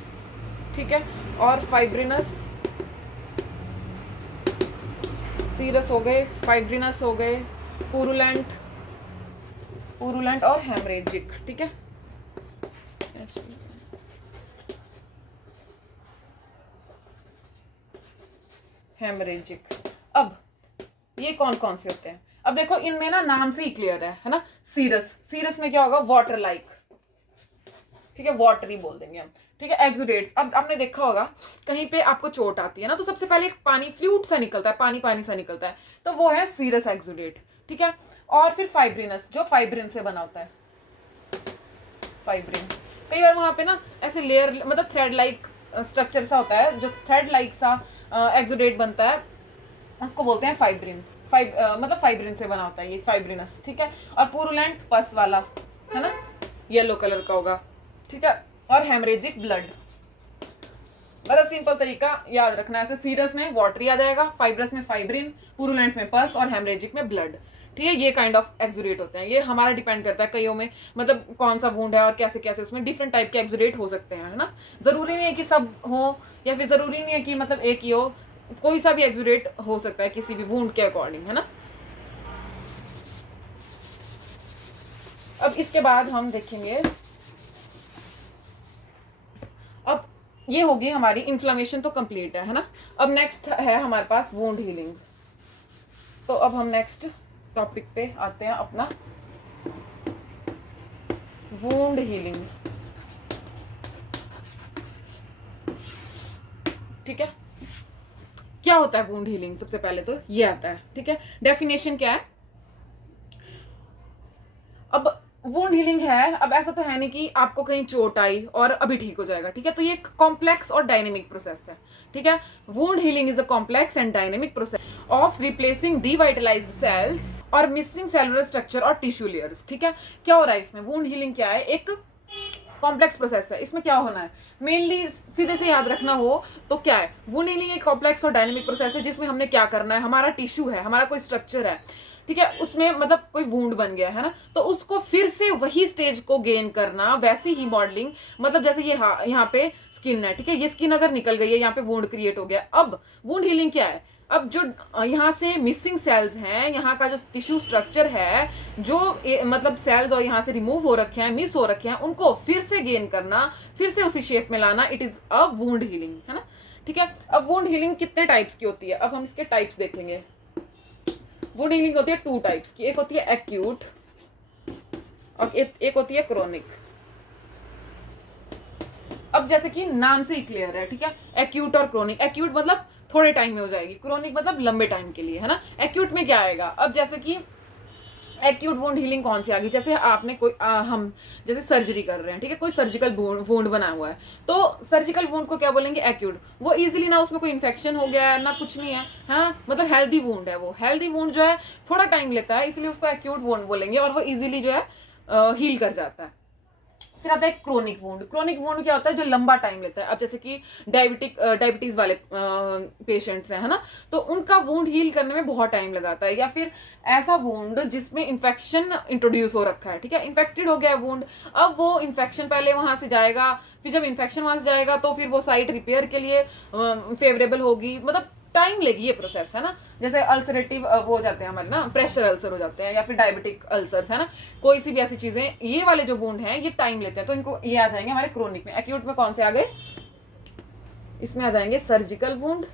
ठीक है, और फाइब्रिनस, सीरस हो गए, फाइब्रिनस हो गए, पुरुलेंट और हेमरेजिक, ठीक है। हेमरेजिक। अब ये कौन कौन से होते हैं, अब देखो इनमें ना नाम से ही क्लियर है ना। सीरस में क्या होगा, वाटर लाइक, ठीक है, वाटरी बोल देंगे हम, ठीक है। एक्सुडेट्स, अब आपने देखा होगा कहीं पे आपको चोट आती है ना, तो सबसे पहले एक पानी फ्लूइड सा निकलता है, पानी सा निकलता है, तो वो है सीरस एक्सुडेट, ठीक है। और फिर फाइब्रिनस, जो फाइब्रिन से बना होता है, फाइब्रिन। कई बार वहां पे ना ऐसे लेयर, मतलब थ्रेड लाइक स्ट्रक्चर सा होता है, जो थ्रेड लाइक सा एक्सुडेट बनता है, उसको बोलते हैं फाइब्रिन। मतलब फाइब्रिन से बना होता है ये फाइब्रिनस, ठीक है। और पुरुलेंट पस वाला, है ना, येलो कलर का होगा, ठीक है। और हेमरेजिक ब्लड, मतलब सिंपल तरीका याद रखना है, ऐसे सीरस में वाटरी आ जाएगा, फाइब्रस में फाइब्रिन, पुरुलेंट में पस और हेमरेजिक में ब्लड, ठीक है। ये काइंड ऑफ एक्सुडेट होते हैं, ये हमारा डिपेंड करता है कईयों में, मतलब कौन सा वुंड है और कैसे कैसे उसमें डिफरेंट टाइप के एक्सुडेट हो सकते हैं, है ना। जरूरी नहीं है कि सब हो, या फिर जरूरी नहीं है कि मतलब एक ही हो, कोई सा भी एक्सुडेट हो सकता है किसी भी वुंड के अकॉर्डिंग, है ना। अब इसके बाद हम देखेंगे, अब ये होगी हमारी इन्फ्लामेशन तो कंप्लीट है ना। अब नेक्स्ट है हमारे पास वुंड हीलिंग। तो अब हम नेक्स्ट टॉपिक पे आते हैं अपना, वुंड हीलिंग, ठीक है। क्या होता है वुंड हीलिंग, सबसे पहले तो ये आता है, ठीक है। डेफिनेशन क्या है, अब वुंड हीलिंग है, अब ऐसा तो है नहीं कि आपको कहीं चोट आई और अभी ठीक हो जाएगा, ठीक है। तो ये कॉम्प्लेक्स और डायनेमिक प्रोसेस है, ठीक है। Wound healing is a complex and dynamic process of replacing devitalised cells और मिसिंग सेलुलर स्ट्रक्चर और टिश्यू लेयर्स, ठीक है। क्या हो रहा है इसमें, वुंड हीलिंग क्या है, एक कॉम्प्लेक्स प्रोसेस है। इसमें क्या होना है, मेनली सीधे से याद रखना हो तो क्या है, वुंड हीलिंग एक कॉम्प्लेक्स और डायनेमिक प्रोसेस है जिसमें हमने क्या करना है, हमारा टिश्यू है, हमारा कोई स्ट्रक्चर है, ठीक है, उसमें मतलब कोई वुंड बन गया है ना, तो उसको फिर से वही स्टेज को गेन करना, वैसी ही मॉडलिंग, मतलब जैसे ये यहाँ पे स्किन है, ठीक है, ये स्किन अगर निकल गई है, यहाँ पे वुंड क्रिएट हो गया। अब वुंड हीलिंग क्या है, अब जो यहाँ से मिसिंग सेल्स हैं, यहाँ का जो टिश्यू स्ट्रक्चर है, जो मतलब सेल्स और यहाँ से रिमूव हो रखे हैं, मिस हो रखे हैं, उनको फिर से गेन करना, फिर से उसी शेप में लाना, it is a wound healing, है ना, ठीक है। अब वुंड हीलिंग कितने टाइप्स की होती है, अब हम इसके टाइप्स देखेंगे। वुंड हीलिंग होती है 2 टाइप्स की, एक होती है एक्यूट और एक होती है क्रोनिक। अब जैसे कि नाम से ही क्लियर है, ठीक है, एक्यूट और क्रोनिक। एक्यूट मतलब थोड़े टाइम में हो जाएगी, क्रोनिक मतलब लंबे टाइम के लिए, है ना। एक्यूट में क्या आएगा, अब जैसे कि एक्यूट वुंड हीलिंग कौन सी आ गई, जैसे आपने कोई हम जैसे सर्जरी कर रहे हैं, ठीक है, कोई सर्जिकल वुंड बना हुआ है, तो सर्जिकल वुंड को क्या बोलेंगे, एक्यूट। वो इजीली ना उसमें कोई इन्फेक्शन हो गया है ना कुछ नहीं है, हाँ, मतलब हेल्दी वुंड है, वो हेल्दी वुंड जो है थोड़ा टाइम लेता है, इसलिए उसको एक्यूट वुंड बोलेंगे, और वो इजीली जो है हील कर जाता है। फिर आता है क्रोनिक वुंड। क्रोनिक वुंड क्या होता है, जो लंबा टाइम लेता है। अब जैसे कि डायबिटीज वाले पेशेंट्स हैं, है ना, तो उनका वुंड हील करने में बहुत टाइम लगाता है। या फिर ऐसा वुंड जिसमें इन्फेक्शन इंट्रोड्यूस हो रखा है, ठीक है, इन्फेक्टेड हो गया है वुंड, अब वो इन्फेक्शन पहले वहां से जाएगा, फिर जब इन्फेक्शन वहां से जाएगा तो फिर वो साइट रिपेयर के लिए फेवरेबल होगी, मतलब टाइम लेगी ये प्रोसेस, है ना। जैसे अल्सरेटिव वो हो जाते हैं हमारे ना, प्रेशर अल्सर हो जाते हैं, या फिर डायबिटिक अल्सर्स, है ना, कोई सी भी ऐसी चीजें, ये वाले जो वुंड हैं ये टाइम लेते हैं, तो इनको ये आ जाएंगे हमारे क्रोनिक में। एक्यूट में कौन से आ गए, इसमें आ जाएंगे सर्जिकल वुंड,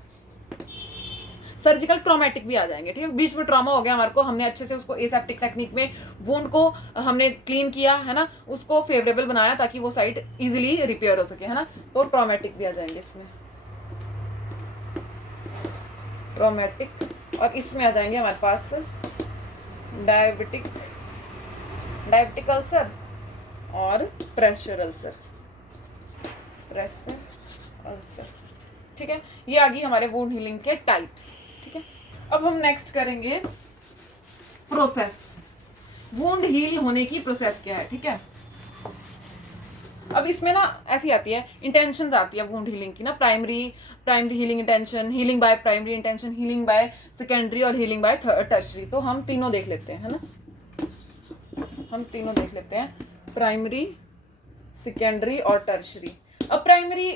सर्जिकल ट्रॉमेटिक भी आ जाएंगे, ठीक है, बीच में ट्रॉमा हो गया हमारे को, हमने अच्छे से उसको एसेप्टिक टेक्निक में वुंड को हमने क्लीन किया, है ना, उसको फेवरेबल बनाया ताकि वो साइट इजिली रिपेयर हो सके, है ना, तो ट्रॉमेटिक भी आ जाएंगे इसमें, ट्रॉमेटिक। और इसमें आ जाएंगे हमारे पास डायबिटिक अल्सर और प्रेशर अल्सर, प्रेसर, अल्सर। ठीक है, ये आ गई हमारे वुंड हीलिंग के टाइप्स। ठीक है, अब हम नेक्स्ट करेंगे प्रोसेस, वुंड हील होने की प्रोसेस क्या है। ठीक है, अब इसमें ना ऐसी आती है, इंटेंशंस आती है वुंड हीलिंग की ना, primary healing intention, healing by primary intention, healing by secondary और हीलिंग बाय टर्शरी। तो हम तीनों देख लेते हैं, है ना, हम तीनों देख लेते हैं, प्राइमरी, सेकेंडरी और टर्शरी। अब प्राइमरी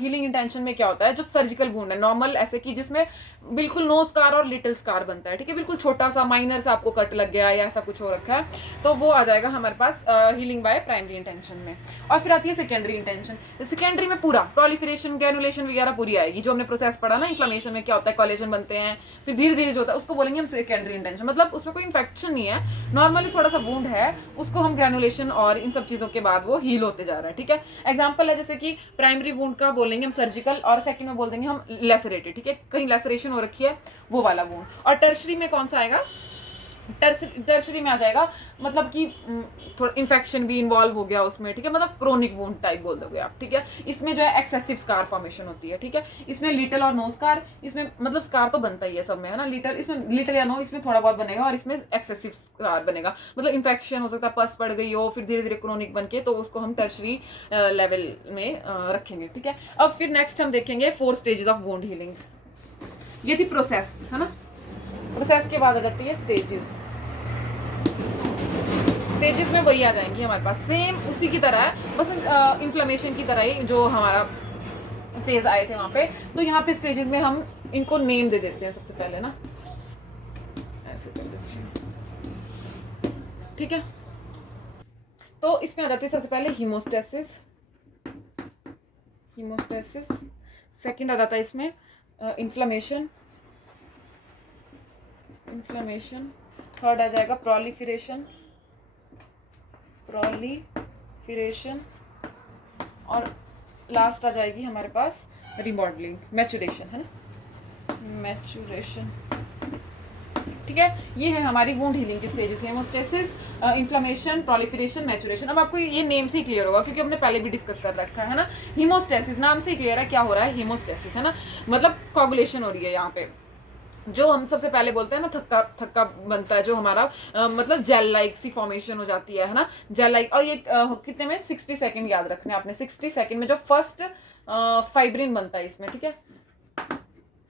हीलिंग इंटेंशन में क्या होता है, जो सर्जिकल वुंड है नॉर्मल, ऐसे कि जिसमें बिल्कुल नो स्कार और लिटिल स्कार बनता है। ठीक है, बिल्कुल छोटा सा माइनर सा आपको कट लग गया या ऐसा कुछ हो रखा है, तो वो आ जाएगा हमारे पास हीलिंग बाय प्राइमरी इंटेंशन में। और फिर आती है सेकेंडरी इंटेंशन। सेकेंडरी में पूरा प्रोलिफरेशन, ग्रेनुलेशन वगैरह पूरी आएगी, जो हमने प्रोसेस पढ़ा ना, इन्फ्लेमेशन में क्या होता है, कोलेजन बनते हैं, फिर धीरे धीरे जो होता है उसको बोलेंगे हम सेकेंडरी इंटेंशन। मतलब उसमें कोई इन्फेक्शन नहीं है, नॉर्मली थोड़ा सा वुंड है, उसको हम ग्रेनुलेशन और इन सब चीज़ों के बाद वो हील होते जा रहा है। ठीक है, एग्जाम्पल है जैसे कि प्राइमरी वुंड का बोलेंगे हम सर्जिकल, और सेकंड में बोल देंगे हम लेसरेटेड। ठीक है, कहीं लेसरेशन हो रखी है, वो वाला वुंड। और टर्शरी में कौन सा आएगा, टर्शरी में आ जाएगा मतलब कि थोड़ा इन्फेक्शन भी इन्वॉल्व हो गया उसमें। ठीक है, मतलब क्रोनिक वुंड टाइप बोल दोगे आप। ठीक है, इसमें जो है एक्सेसिव स्कार फॉर्मेशन होती है। ठीक है, इसमें लिटिल और नो स्कार, इसमें मतलब स्कार तो बनता ही है सब में, है ना, लिटिल, इसमें लिटिल या नो इसमें थोड़ा बहुत बनेगा, और इसमें एक्सेसिव स्कार बनेगा, मतलब इन्फेक्शन हो सकता है, पस पड़ गई हो, फिर धीरे धीरे क्रोनिक बन के, तो उसको हम टर्शरी लेवल में रखेंगे। ठीक है, अब फिर नेक्स्ट हम देखेंगे 4 स्टेजेस ऑफ वुंड हीलिंग। ये थी प्रोसेस, है ना, प्रोसेस के बाद आ जाती है स्टेजेस। स्टेजेस में वही आ जाएंगी हमारे पास, सेम उसी की तरह है, बस इन्फ्लेमेशन की तरह ही जो हमारा फेज आए थे वहां पे। तो यहाँ पे स्टेजेस में हम इनको नेम दे देते हैं सबसे पहले ना, ऐसे कर देते हैं। ठीक है, तो इसमें आ जाती है सबसे पहले हीमोस्टेसिस, हीमोस्टेसिस। सेकंड आ जाता है इसमें इन्फ्लेमेशन, इन्फ्लेमेशन। थर्ड आ जाएगा प्रोलिफरेशन, प्रोलिफरेशन। और लास्ट आ जाएगी हमारे पास रिमॉडलिंग, मैचुरेशन, है ना, मैचुरेशन। ठीक है, ये है हमारी वुंड हीलिंग की stages, haemostasis, inflammation, proliferation, maturation. अब आपको ये नेम से ही क्लियर होगा, क्योंकि हमने पहले भी डिस्कस कर रखा है ना। हीमोस्टेसिस नाम से ही क्लियर है क्या हो रहा है, हीमोस्टेसिस, है ना, मतलब कोगुलेशन हो रही है यहाँ पे, जो हम सबसे पहले बोलते हैं ना, थक्का थक्का बनता है, जो हमारा मतलब जेल लाइक सी फॉर्मेशन हो जाती है ना, जेल लाइक। और ये कितने में 60 सेकंड याद रखने आपने, 60 सेकंड में जो फर्स्ट फाइब्रिन बनता है इसमें। ठीक है,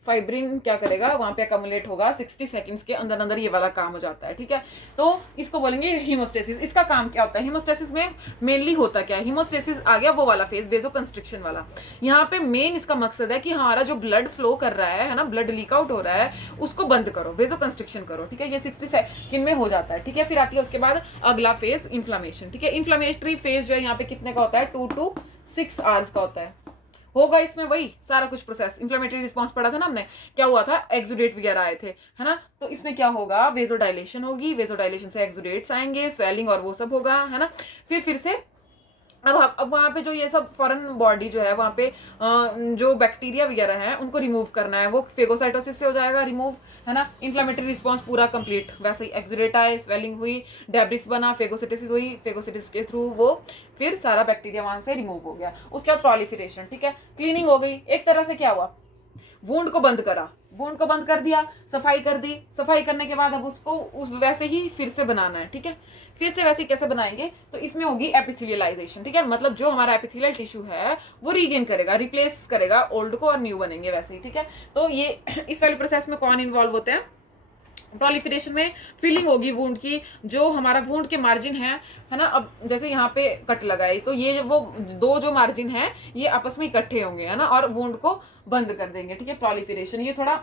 फाइब्रिन क्या करेगा, वहां पे अकमुलेट होगा 60 सेकंड्स के अंदर अंदर, ये वाला काम हो जाता है। ठीक है, तो इसको बोलेंगे हीमोस्टेसिस। इसका काम क्या होता है, हीमोस्टेसिस में मेनली होता क्या है, हीमोस्टेसिस आ गया वो वाला फेज, वेजो कंस्ट्रिक्शन वाला। यहाँ पे मेन इसका मकसद है कि हमारा जो ब्लड फ्लो कर रहा है ना, ब्लड लीक आउट हो रहा है, उसको बंद करो, वेजो कंस्ट्रिक्शन करो। ठीक है, ये 60 सेकंड में हो जाता है। ठीक है, फिर आती है उसके बाद अगला फेज इन्फ्लामेशन। ठीक है, इन्फ्लामेटरी फेज जो है यहाँ पे कितने का होता है, 2 to 6 आवर्स का होता है। होगा इसमें वही सारा कुछ प्रोसेस, इन्फ्लेमेटरी रिस्पांस पढ़ा था ना हमने, क्या हुआ था, एक्सुडेट वगैरह आए थे, है ना। तो इसमें क्या होगा, वेजोडाइलेशन होगी, वेजोडाइलेशन से एक्सुडेट्स आएंगे, स्वेलिंग और वो सब होगा, है ना। फिर से अब वहाँ पे जो ये सब फॉरेन बॉडी जो है, वहाँ पे जो बैक्टीरिया वगैरह है उनको रिमूव करना है, वो फेगोसाइटोसिस से हो जाएगा रिमूव, है ना। इन्फ्लेमेटरी रिस्पांस पूरा कंप्लीट, वैसे ही एक्सुडेट आए, स्वेलिंग हुई, डेब्रिस बना, फेगोसिटिस हुई, फेगोसिटिस के थ्रू वो फिर सारा बैक्टीरिया वहां से रिमूव हो गया। उसके बाद प्रोलिफरेशन। ठीक है, क्लीनिंग हो गई एक तरह से, क्या हुआ, वुंड को बंद करा, वुंड को बंद कर दिया, सफाई कर दी, सफाई करने के बाद अब उसको उस वैसे ही फिर से बनाना है। ठीक है, फिर से वैसे कैसे बनाएंगे, तो इसमें होगी एपिथेलियलाइजेशन। ठीक है, मतलब जो हमारा एपिथेलियल टिश्यू है वो रीगेन करेगा, रिप्लेस करेगा ओल्ड को, और न्यू बनेंगे वैसे ही। ठीक है, तो ये इस वाले प्रोसेस में कौन इन्वॉल्व होते हैं, प्रोलिफरेशन में फिलिंग होगी वुंड की, जो हमारा वुंड के मार्जिन है ना। अब जैसे यहाँ पे कट लगाई, तो ये वो दो जो मार्जिन है ये आपस में इकट्ठे होंगे, है ना, और वुंड को बंद कर देंगे। ठीक है, प्रोलिफरेशन, ये थोड़ा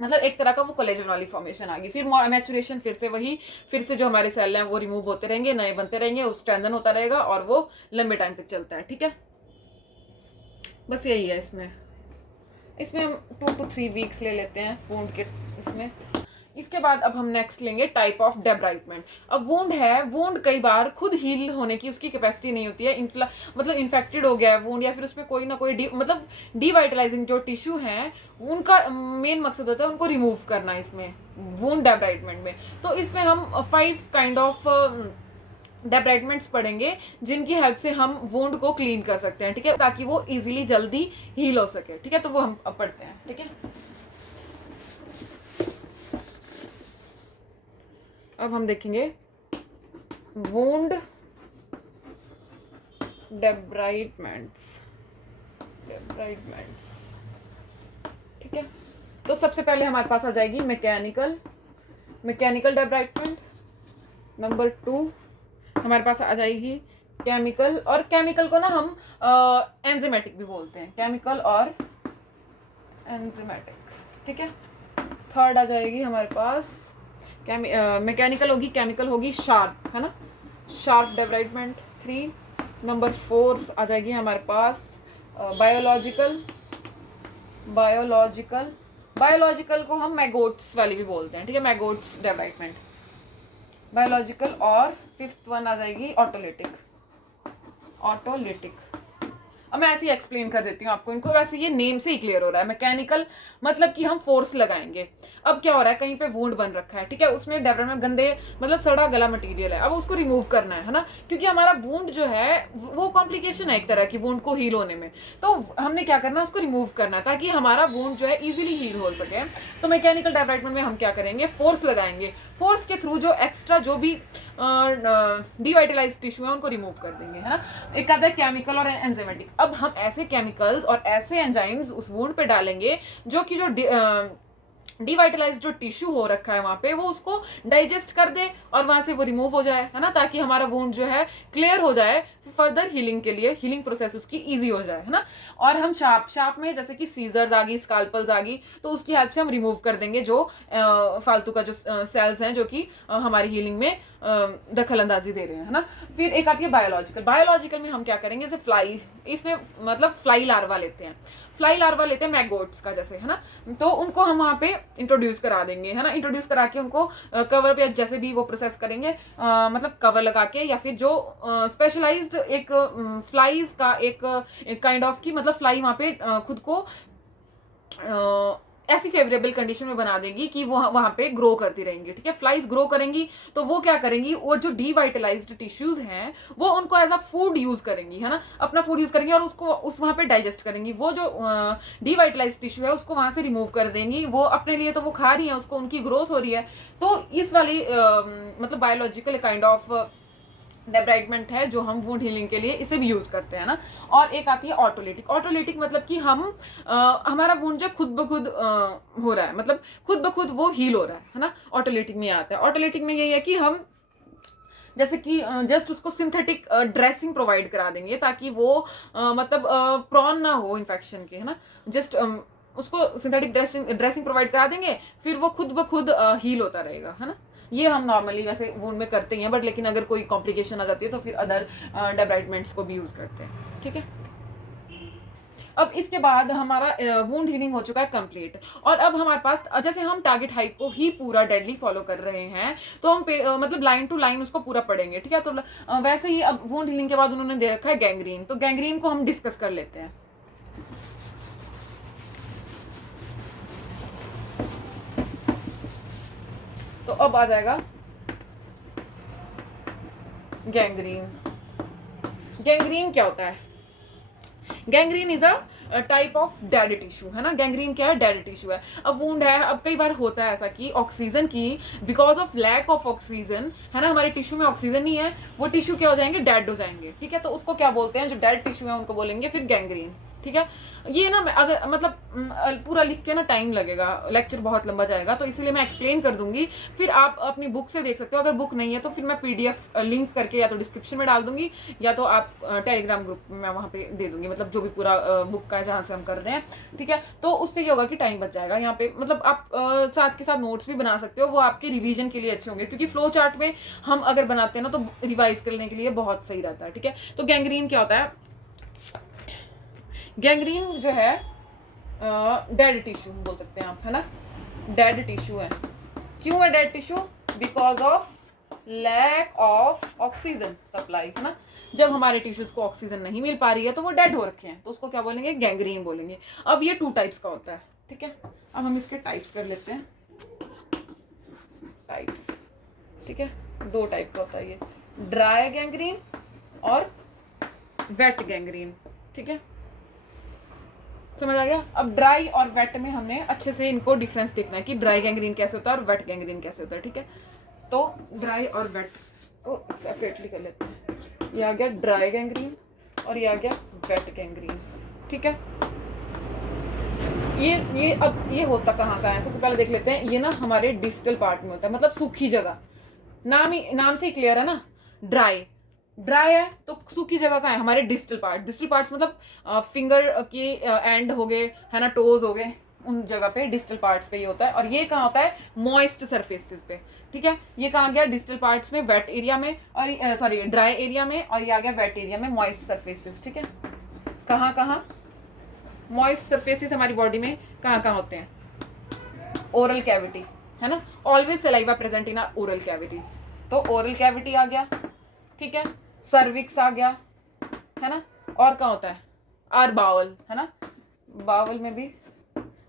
मतलब एक तरह का वो कोलेजन वाली फॉर्मेशन आ गई। फिर मैचुरेशन, फिर से वही, फिर से जो हमारे सेल हैं वो रिमूव होते रहेंगे, नए बनते रहेंगे, वो स्ट्रेंथन होता रहेगा, और वो लंबे टाइम तक चलता है। ठीक है, बस यही है इसमें हम 2 to 3 वीक्स ले लेते हैं वुंड के इसमें। इसके बाद अब हम नेक्स्ट लेंगे टाइप ऑफ डेब्राइटमेंट। अब वुंड है, वुंड कई बार खुद हील होने की उसकी कैपेसिटी नहीं होती है, मतलब इन्फेक्टेड हो गया है वुंड, या फिर उसमें कोई ना कोई मतलब डिवाइटलाइजिंग जो टिश्यू है, उनका मेन मकसद होता है उनको रिमूव करना इसमें वुंड डेब्राइटमेंट में। तो इसमें हम 5 काइंड ऑफ डेब्राइटमेंट्स पढ़ेंगे जिनकी हेल्प से हम वुंड को क्लीन कर सकते हैं, ठीक है, ताकि वो इजीली जल्दी हील हो सके, ठीक है। तो वो हम अब पढ़ते हैं, ठीक है। अब हम देखेंगे वुंड डेब्राइटमेंट्स, ठीक है। तो सबसे पहले हमारे पास आ जाएगी मैकेनिकल डेब्राइटमेंट। नंबर 2 हमारे पास आ जाएगी केमिकल, और केमिकल को ना हम एंजाइमेटिक भी बोलते हैं, केमिकल और एंजाइमेटिक, ठीक है। थर्ड आ जाएगी हमारे पास मैकेनिकल होगी, केमिकल होगी, शार्प, है ना, शार्प डेब्राइटमेंट 3। नंबर 4 आ जाएगी हमारे पास बायोलॉजिकल को हम मैगोट्स वाली भी बोलते हैं, ठीक है, मैगोट्स डेवलपमेंट बायोलॉजिकल। और 5th वन आ जाएगी ऑटोलिटिक। अब मैं ऐसे ही एक्सप्लेन कर देती हूँ आपको इनको, वैसे ये नेम से ही क्लियर हो रहा है। मैकेनिकल मतलब कि हम फोर्स लगाएंगे। अब क्या हो रहा है, कहीं पे वुंड बन रखा है, ठीक है, उसमें डेब्रा में गंदे मतलब सड़ा गला मटेरियल है, अब उसको रिमूव करना है ना, क्योंकि हमारा वुंड जो है वो कॉम्प्लिकेशन है एक तरह की वुंड को हील होने में। तो हमने क्या करना है, उसको रिमूव करना है ताकि हमारा वुंड जो है इजीली हील हो सके। तो मैकेनिकल डेब्राइटमेंट में हम क्या करेंगे, फोर्स लगाएंगे, फोर्स के थ्रू जो एक्स्ट्रा जो भी डिवाइटलाइज टिश्यू है उनको रिमूव कर देंगे, है ना। एक आता है केमिकल और एंजाइमेटिक। अब हम ऐसे केमिकल्स और ऐसे एंजाइम्स उस वुंड पे डालेंगे जो कि जो डिवाइटलाइज जो टिश्यू हो रखा है वहां पे, वो उसको डाइजेस्ट कर दे और वहां से वो रिमूव हो जाए, है ना, ताकि हमारा वुंड जो है क्लियर हो जाए, फर्दर हीलिंग के लिए हीलिंग प्रोसेस उसकी इजी हो जाए, है ना। और हम शार्प में जैसे कि सीजर्स आ गई, स्काल्पल्स आ गई, तो उसकी हेल्प से हम रिमूव कर देंगे जो फालतू का जो सेल्स हैं जो कि हमारी हीलिंग में दखल अंदाजी दे रहे हैं, है ना। फिर एक आती है बायोलॉजिकल में हम क्या करेंगे, जैसे फ्लाई, इसमें मतलब फ्लाई लार्वा लेते हैं मैगोट्स का जैसे, है ना, तो उनको हम वहाँ पे इंट्रोड्यूस करा देंगे, है ना, इंट्रोड्यूस करा के उनको कवर पे जैसे भी वो प्रोसेस करेंगे, मतलब कवर लगा के, या फिर जो स्पेशलाइज्ड एक फ्लाईज का एक काइंड ऑफ की मतलब फ्लाई वहाँ पे खुद को ऐसी फेवरेबल कंडीशन में बना देगी कि वो वहां पे ग्रो करती रहेंगी, ठीक है। फ्लाइज ग्रो करेंगी तो वो क्या करेंगी, वो जो डिवाइटलाइज्ड टिश्यूज हैं वो उनको एज अ फूड यूज करेंगी, है ना, अपना फूड यूज करेंगी और उसको उस वहां पे डाइजेस्ट करेंगी। वो जो डिवाइटलाइज्ड टिश्यू है उसको वहां से रिमूव कर देंगी, वो अपने लिए तो वो खा रही है, उसको उनकी ग्रोथ हो रही है। तो इस वाली मतलब बायोलॉजिकल काइंड ऑफ डेब्राइटमेंट है जो हम वुंड हीलिंग के लिए इसे भी यूज करते हैं ना। और एक आती है ऑटोलिटिक मतलब कि हम हमारा वुंड जो खुद ब खुद हो रहा है, मतलब खुद ब खुद वो हील हो रहा है ना, ऑटोलिटिक में आता है। ऑटोलिटिक में यही है कि हम जैसे कि जस्ट उसको सिंथेटिक ड्रेसिंग प्रोवाइड करा देंगे ताकि वो मतलब प्रॉन ना हो इन्फेक्शन के, है ना, जस्ट उसको सिंथेटिक ड्रेसिंग प्रोवाइड करा देंगे, फिर वो खुद ब खुद हील होता रहेगा, है ना। ये हम नॉर्मली वैसे वुंड में करते ही हैं, बट लेकिन अगर कोई कॉम्प्लिकेशन आ जाती है तो फिर अदर डेब्राइटमेंट्स को भी यूज करते हैं, ठीक है। अब इसके बाद हमारा वुंड हीलिंग हो चुका है कंप्लीट, और अब हमारे पास जैसे हम टारगेट हाइप को ही पूरा डेडली फॉलो कर रहे हैं तो हम मतलब लाइन टू लाइन उसको पूरा पढ़ेंगे, ठीक है। तो वैसे ही अब वुंड हीलिंग के बाद उन्होंने दे रखा है गैंग्रीन, तो गैंग्रीन को हम डिस्कस कर लेते हैं। तो अब आ जाएगा गैंग्रीन क्या होता है, gangrene is a type of dead tissue, है ना। गैंग्रीन क्या है, डेड टिश्यू है। अब वुंड है, अब कई बार होता है ऐसा कि ऑक्सीजन की because of lack of oxygen, है ना, हमारे टिश्यू में ऑक्सीजन नहीं है, वो टिश्यू क्या हो जाएंगे, डेड हो जाएंगे, ठीक है। तो उसको क्या बोलते हैं, जो डेड टिश्यू है उनको बोलेंगे फिर गैंग्रीन, ठीक है। ये ना मैं अगर मतलब पूरा लिख के ना टाइम लगेगा, लेक्चर बहुत लंबा जाएगा, तो इसीलिए मैं एक्सप्लेन कर दूंगी, फिर आप अपनी बुक से देख सकते हो। अगर बुक नहीं है तो फिर मैं पीडीएफ लिंक करके या तो डिस्क्रिप्शन में डाल दूंगी या तो आप टेलीग्राम ग्रुप में वहाँ पे दे दूंगी, मतलब जो भी पूरा बुक का है जहाँ से हम कर रहे हैं, ठीक है। तो उससे ये होगा कि टाइम बच जाएगा यहाँ पे, मतलब आप साथ के साथ नोट्स भी बना सकते हो, वो आपके रिवीजन के लिए अच्छे होंगे, क्योंकि फ्लो चार्ट में हम अगर बनाते हैं ना तो रिवाइज करने के लिए बहुत सही रहता है, ठीक है। तो गैंग्रीन क्या होता है, गैंग्रीन जो है डेड टिश्यू बोल सकते हैं आप, है ना, डेड टिश्यू है। क्यों है dead tissue, because of lack of oxygen supply, है ना। जब हमारे टिश्यूज को ऑक्सीजन नहीं मिल पा रही है तो वो डेड हो रखे हैं, तो उसको क्या बोलेंगे, गैंग्रीन बोलेंगे। अब ये 2 टाइप्स का होता है, ठीक है। अब हम इसके टाइप्स कर लेते हैं, टाइप्स, ठीक है। 2 टाइप का होता है ये, ड्राई गैंग्रीन और वेट गैंग्रीन, ठीक है, समझ आ गया। अब ड्राई और वेट में हमने अच्छे से इनको डिफरेंस देखना है कि ड्राई गैंग्रीन कैसे होता है और वेट गैंग्रीन कैसे होता है, ठीक है। तो ड्राई और वेट को सेपरेटली कर लेते हैं। ये आ गया ड्राई गैंग्रीन और ये आ गया वेट गैंग्रीन, ठीक है। ये अब ये होता कहाँ का है, सबसे पहले देख लेते हैं। ये ना हमारे डिस्टल पार्ट में होता है, मतलब सूखी जगह। नाम से ही क्लियर है ना, ड्राई है तो सूखी जगह का है हमारे डिस्टल पार्ट। डिस्टल पार्ट्स मतलब फिंगर के एंड हो गए, है ना, टोज हो गए, उन जगह पे डिस्टल पार्ट्स पे ये होता है। और ये कहाँ होता है, मॉइस्ट सरफेसेस पे, ठीक है। ये कहाँ गया, डिस्टल पार्ट्स में, वेट एरिया में, और सॉरी ड्राई एरिया में, और ये आ गया वेट एरिया में, मॉइस्ट सरफेसेस, ठीक है। कहाँ कहाँ मॉइस्ट सरफेसेस हमारी बॉडी में कहाँ कहाँ होते हैं, ओरल कैविटी, है ना, always saliva present in our oral cavity. तो ओरल कैविटी आ गया, ठीक है, सर्विक्स आ गया, है ना, और कहाँ होता है, आर बाउल, है ना, बाउल में भी,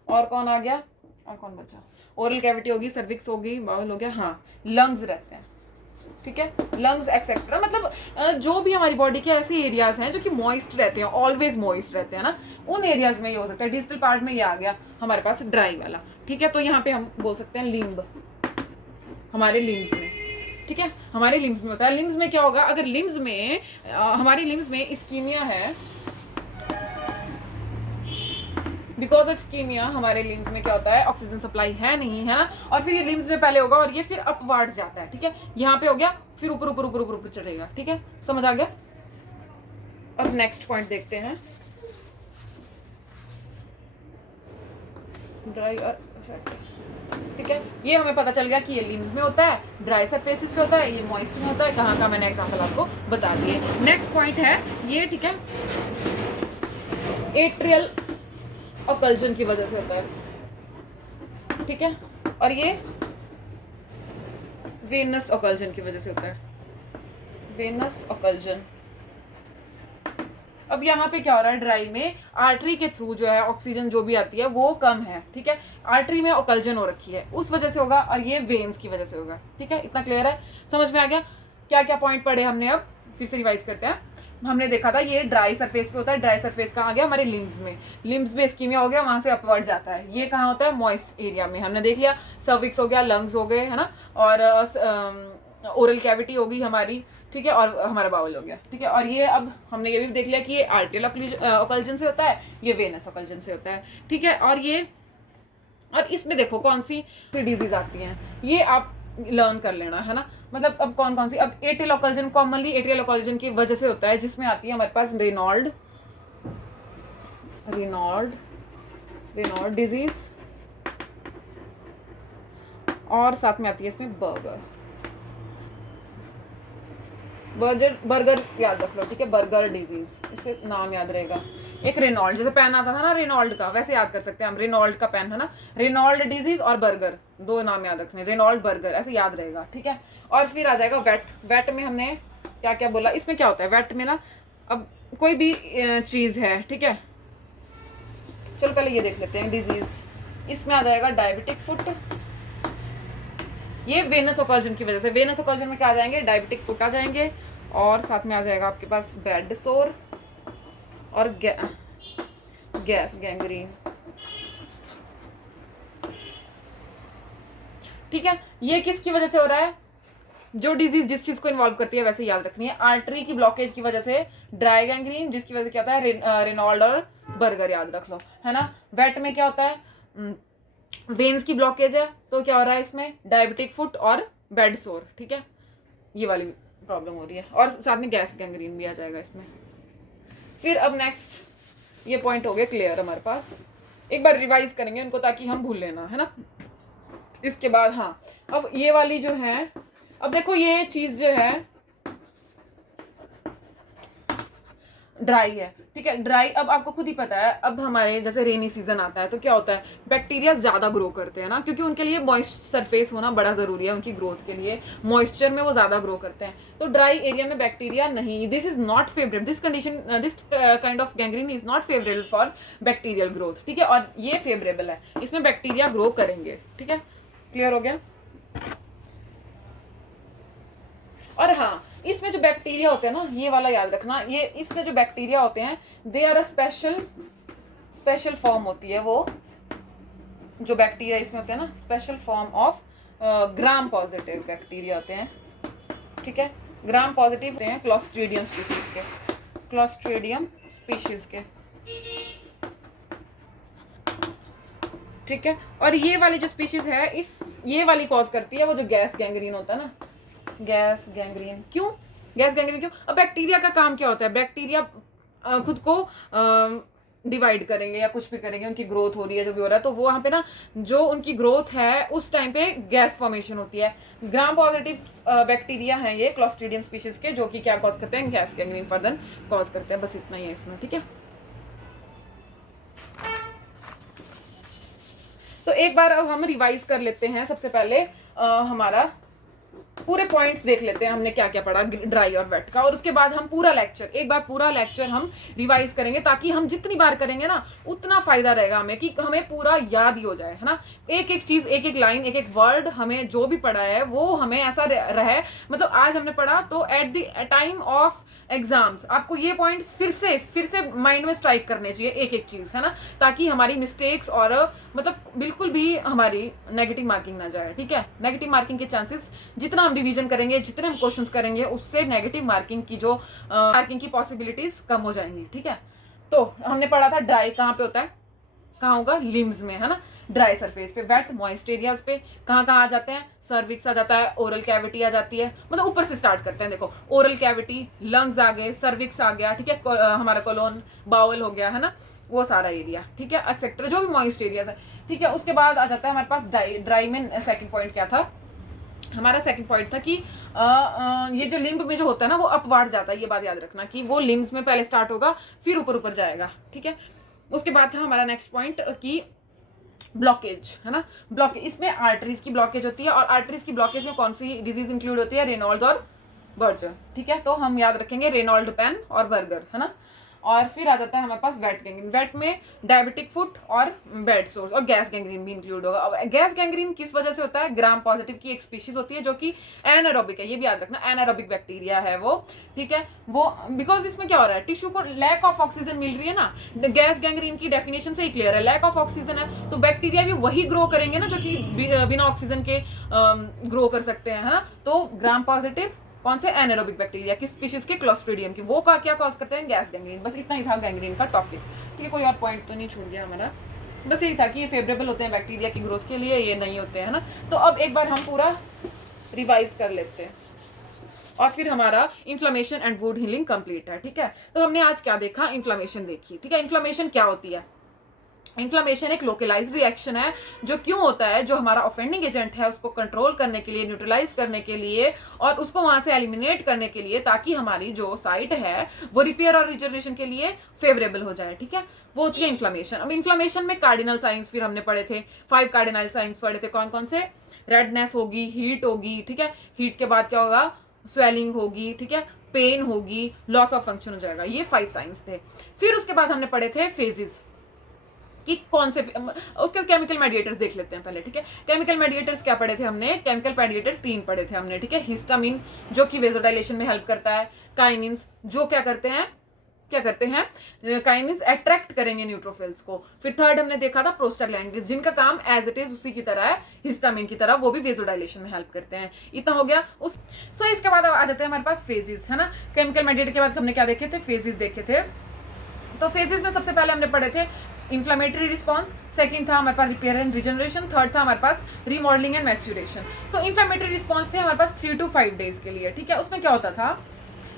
और कौन आ गया, और कौन बचा, ओरल कैविटी होगी, सर्विक्स होगी, बाउल हो गया, हाँ, लंग्स रहते हैं, ठीक है, लंग्स एक्सेट्रा। मतलब जो भी हमारी बॉडी के ऐसे एरियाज हैं जो कि मॉइस्ट रहते हैं, ऑलवेज मॉइस्ट रहते हैं ना, उन एरियाज में ये हो सकता है। डिस्टल पार्ट में ये आ गया हमारे पास ड्राई वाला, ठीक है। तो यहाँ पे हम बोल सकते हैं लिम्ब, हमारे लिम्स में, ठीक है, हमारे लिम्स में होता है। लिम्स में क्या होगा, अगर लिम्स में हमारे लिम्स में इस्कीमिया है, बिकॉज ऑफ इस्कीमिया हमारे लिम्स में क्या होता है, ऑक्सीजन सप्लाई है नहीं, है ना, और फिर ये लिम्स में पहले होगा और ये फिर अपवर्ड्स जाता है, ठीक है, यहाँ पे हो गया, फिर ऊपर ऊपर ऊपर ऊपर ऊपर चढ़ेगा, ठीक है, समझ आ गया। अब नेक्स्ट पॉइंट देखते हैं, ड्राई और वेट, ठीक है। ये हमें पता चल गया कि ये लिम्स में होता है, ड्राई सरफेसेस पे होता है, ये मॉइस्ट में होता है, कहाँ का मैंने एग्जांपल आपको बता दिए। नेक्स्ट पॉइंट है ये, ठीक है, एट्रियल ऑकल्जन की वजह से होता है, ठीक है, और ये वेनस ऑकल्जन की वजह से होता है, वेनस ऑकल्जन। अब यहाँ पे क्या हो रहा है, ड्राई में आर्टरी के थ्रू जो है ऑक्सीजन जो भी आती है वो कम है, ठीक है, आर्टरी में ऑकल्जन हो रखी है, उस वजह से होगा, और ये वेन्स की वजह से होगा, ठीक है। इतना क्लियर है, समझ में आ गया। क्या क्या पॉइंट पढ़े हमने, अब फिर से रिवाइज करते हैं। हमने देखा था ये ड्राई सरफेस पे होता है, ड्राई सरफेस कहाँ आ गया, हमारे लिम्स में, लिम्स में इस्कीमिया हो गया, वहां से अपवर्ड जाता है। ये कहाँ होता है, मॉइस्ट एरिया में, हमने देख लिया, सर्विक्स हो गया, लंग्स हो गए, है ना, और ओरल कैविटी होगी हमारी, ठीक है, और हमारा बाउल हो गया, ठीक है। और ये अब हमने ये भी देख लिया कि ये आर्टियल ऑकल्जन से होता है, ये वेनस ऑकल्जन से होता है, ठीक है। और इसमें देखो कौन सी डिजीज आती हैं, ये आप लर्न कर लेना, है ना, मतलब अब कौन कौन सी, अब एट्रियल ऑकल्जन कॉमनली एट्रियल ऑकल्जन की वजह से होता है, जिसमें आती है हमारे पास रेनॉल्ड डिजीज, और साथ में आती है इसमें बर्गर याद रख लो, ठीक है, बर्गर डिजीज, इससे नाम याद रहेगा। एक रेनॉल्ड, जैसे पेन आता था ना रेनॉल्ड का, वैसे याद कर सकते हैं हम, रेनॉल्ड का पेन, है ना, रेनॉल्ड डिजीज और बर्गर, दो नाम याद रखने, रेनॉल्ड बर्गर, ऐसे याद रहेगा, ठीक है। और फिर आ जाएगा वेट में हमने क्या क्या बोला, इसमें क्या होता है वेट में ना, अब कोई भी चीज है, ठीक है, चलो पहले ये देख लेते हैं डिजीज। इसमें आ जाएगा डायबिटिक फुट, ये वेनस ऑकल्जन की वजह से, वेनस ऑकल्जन में क्या आ जाएंगे, डायबिटिक फुट आ जाएंगे, और साथ में आ जाएगा आपके पास बेड सोर और गैस गैंग्रीन, ठीक है। ये किसकी वजह से हो रहा है, जो डिजीज जिस चीज को इन्वॉल्व करती है वैसे याद रखनी है। आर्टरी की ब्लॉकेज की वजह से ड्राई गैंग्रीन, जिसकी वजह से क्या होता है, रेनॉल्ड और बर्गर, याद रख लो, है ना। वेट में क्या होता है, वेन्स की ब्लॉकेज है, तो क्या हो रहा है इसमें, डायबिटिक फुट और बेड सोर, ठीक है, ये वाली प्रॉब्लम हो रही है, और साथ में गैस गैंग्रीन भी आ जाएगा इसमें। फिर अब नेक्स्ट ये पॉइंट हो गए क्लियर हमारे पास, एक बार रिवाइज करेंगे उनको ताकि हम भूल लेना, है ना। इसके बाद हाँ, अब ये वाली जो है, अब देखो ये चीज जो है ड्राई है, ठीक है, ड्राई। अब आपको खुद ही पता है, अब हमारे जैसे रेनी सीजन आता है तो क्या होता है, बैक्टीरिया ज्यादा ग्रो करते हैं ना, क्योंकि उनके लिए मॉइस्ट सरफेस होना बड़ा जरूरी है, उनकी ग्रोथ के लिए मॉइस्चर में वो ज्यादा ग्रो करते हैं। तो ड्राई एरिया में बैक्टीरिया नहीं, this is not favourable, this condition, this kind of gangrene is not favourable for bacterial growth, ठीक है, और ये फेवरेबल है, इसमें बैक्टीरिया ग्रो करेंगे, ठीक है, क्लियर हो गया। और हाँ, इसमें जो बैक्टीरिया होते हैं ना, ये वाला याद रखना, ये इसमें जो बैक्टीरिया होते हैं they are a special form होती है वो जो बैक्टीरिया इसमें होते हैं ना, special form of gram positive bacteria होते हैं, ठीक है। ग्राम पॉजिटिव होते हैं क्लोस्ट्रीडियम स्पीशीज के, ठीक है। और ये वाली जो स्पीशीज है ये वाली कॉज करती है वो जो गैस गैंग्रीन होता है ना, गैस गैंग्रीन। क्यों गैस गैंग्रीन क्यों? अब बैक्टीरिया का काम क्या होता है, बैक्टीरिया खुद को डिवाइड करेंगे या कुछ भी करेंगे, उनकी ग्रोथ हो रही है, जो भी हो रहा है, तो वो वहाँ पे ना जो उनकी ग्रोथ है उस टाइम पे गैस फॉर्मेशन होती है। ग्राम पॉजिटिव बैक्टीरिया हैं ये क्लोस्ट्रीडियम स्पीशीज के, जो कि क्या कॉज करते हैं, गैस गैंग्रीन फर्दर कॉज करते हैं। बस इतना ही है इसमें, ठीक है। तो एक बार अब हम रिवाइज कर लेते हैं। सबसे पहले हमारा पूरे पॉइंट्स देख लेते हैं हमने क्या क्या पढ़ा ड्राई और वेट का, और उसके बाद हम एक बार पूरा लेक्चर हम रिवाइज करेंगे, ताकि हम जितनी बार करेंगे ना उतना फायदा रहेगा हमें, कि हमें पूरा याद ही हो जाए, है ना। एक एक चीज, एक एक लाइन, एक एक वर्ड हमें जो भी पढ़ा है वो हमें ऐसा रहे, मतलब आज हमने पढ़ा तो at the time of exams आपको ये पॉइंट्स फिर से माइंड में स्ट्राइक करने चाहिए, एक एक चीज, है ना, ताकि हमारी मिस्टेक्स और मतलब बिल्कुल भी हमारी नेगेटिव मार्किंग ना जाए, ठीक है। नेगेटिव मार्किंग के चांसेस, जितना हम रिवीजन करेंगे, जितने हम क्वेश्चंस करेंगे, उससे नेगेटिव मार्किंग की जो मार्किंग की पॉसिबिलिटीज कम हो जाएंगी, ठीक है। तो हमने पढ़ा था ड्राई कहाँ पे होता है, कहाँ होगा, लिम्स में, है ना, ड्राई सरफेस पे। वेट मॉइस्ट एरियाज पे कहाँ आ जाते हैं, सर्विक्स आ जाता है, ओरल कैविटी आ जाती है, मतलब ऊपर से स्टार्ट करते हैं। देखो ओरल कैविटी, लंग्स आ गए, सर्विक्स आ गया, ठीक है, हमारा कोलोन, बाउल हो गया, है ना, वो सारा एरिया, ठीक है, एक्सेट्रा जो भी मॉइस्ट एरियाज है, ठीक है। उसके बाद आ जाता है हमारे पास ड्राई में सेकेंड पॉइंट क्या था, हमारा सेकंड पॉइंट था कि ये जो लिम्ब में जो होता है ना वो अपवार्ड जाता है, ये बात याद रखना कि वो लिम्स में पहले स्टार्ट होगा फिर ऊपर ऊपर जाएगा, ठीक है। उसके बाद था हमारा नेक्स्ट पॉइंट कि ब्लॉकेज, है ना, ब्लॉकेज, इसमें आर्टरीज की ब्लॉकेज होती है, और आर्टरीज की ब्लॉकेज में कौन सी डिजीज इंक्लूड होती है, रेनॉल्ड्स और बर्जर, ठीक है। तो हम याद रखेंगे रेनॉल्ड पेन और बर्गर, है ना। और फिर आ जाता है हमारे पास वेट गैंग्रीन। वेट में डायबिटिक फुट और बेड सोर्स और गैस गैंग्रीन भी इंक्लूड होगा। अब गैस गैंग्रीन किस वजह से होता है, ग्राम पॉजिटिव की एक स्पीशीज होती है जो कि एनारोबिक है, ये भी याद रखना, एनारोबिक बैक्टीरिया है वो, ठीक है। वो बिकॉज इसमें क्या हो रहा है, टिश्यू को लैक ऑफ ऑक्सीजन मिल रही है ना, गैस गैंग्रीन की डेफिनेशन से ही क्लियर है, लैक ऑफ ऑक्सीजन है, तो बैक्टीरिया भी वही ग्रो करेंगे ना जो कि बिना ऑक्सीजन के ग्रो कर सकते हैं, है ना। तो ग्राम पॉजिटिव कौन से, एनारोबिक बैक्टीरिया किस स्पीशीज के, क्लोस्ट्रीडियम की, वो का क्या कॉज करते हैं, गैस गैंग्रीन। बस इतना ही था गैंग्रीन का टॉपिक, ठीक है। कोई और पॉइंट तो नहीं छूट गया हमारा, बस यही था कि ये फेवरेबल होते हैं बैक्टीरिया की ग्रोथ के लिए, ये नहीं होते हैं, है ना। तो अब एक बार हम पूरा रिवाइज कर लेते हैं और फिर हमारा inflammation and wound healing complete है, ठीक है। तो हमने आज क्या देखा, इन्फ्लेमेशन देखी, ठीक है। इन्फ्लेमेशन क्या होती है, इन्फ्लेमेशन एक लोकलाइज्ड रिएक्शन है जो क्यों होता है, जो हमारा ऑफेंडिंग एजेंट है उसको कंट्रोल करने के लिए, न्यूट्रलाइज करने के लिए और उसको वहां से एलिमिनेट करने के लिए, ताकि हमारी जो साइट है वो रिपेयर और रिजनरेशन के लिए फेवरेबल हो जाए, ठीक है। वो होती है इन्फ्लेमेशन। अब इन्फ्लेमेशन में कार्डिनल साइंस फिर हमने पढ़े थे, 5 कार्डिनल साइंस पढ़े थे, कौन कौन से, रेडनेस होगी, हीट होगी, ठीक है, हीट के बाद क्या होगा, स्वेलिंग होगी, ठीक है, पेन होगी, लॉस ऑफ फंक्शन हो जाएगा, ये 5 साइंस थे। फिर उसके बाद हमने पढ़े थे फेजेस, कि कौन से, उसके केमिकल मेडिएटर्स देख लेते हैं पहले, ठीक है। केमिकल मेडिएटर्स क्या पढ़े थे हमने, केमिकल मेडिएटर्स 3 पढ़े थे हमने, ठीक है। हिस्टामिन जो कि वेजोडाइलेशन में हेल्प करता है, काइनिन्स जो क्या करते हैं काइनिन्स अट्रैक्ट करेंगे न्यूट्रोफिल्स को। फिर थर्ड हमने देखा था प्रोस्टाग्लैंडिन्स, जिनका काम एज इट इज उसी की तरह है, हिस्टामिन की तरह, वो भी वेजोडाइलेशन में हेल्प करते हैं। इतना हो गया इसके बाद आ जाते हैं हमारे पास फेजेस, है ना। केमिकल मेडिएटर के बाद हमने क्या देखे थे, फेजेस देखे थे। तो फेजेस में सबसे पहले हमने पढ़े थे इन्फ्लेमेटरी रिस्पॉन्स, सेकंड था हमारे पास रिपेयर एंड रिजनरेशन, थर्ड था हमारे पास रिमॉडलिंग एंड मैच्योरेशन। तो इन्फ्लेमेटरी रिस्पॉन्स थे हमारे पास 3 to 5 डेज के लिए, ठीक है। उसमें क्या होता था,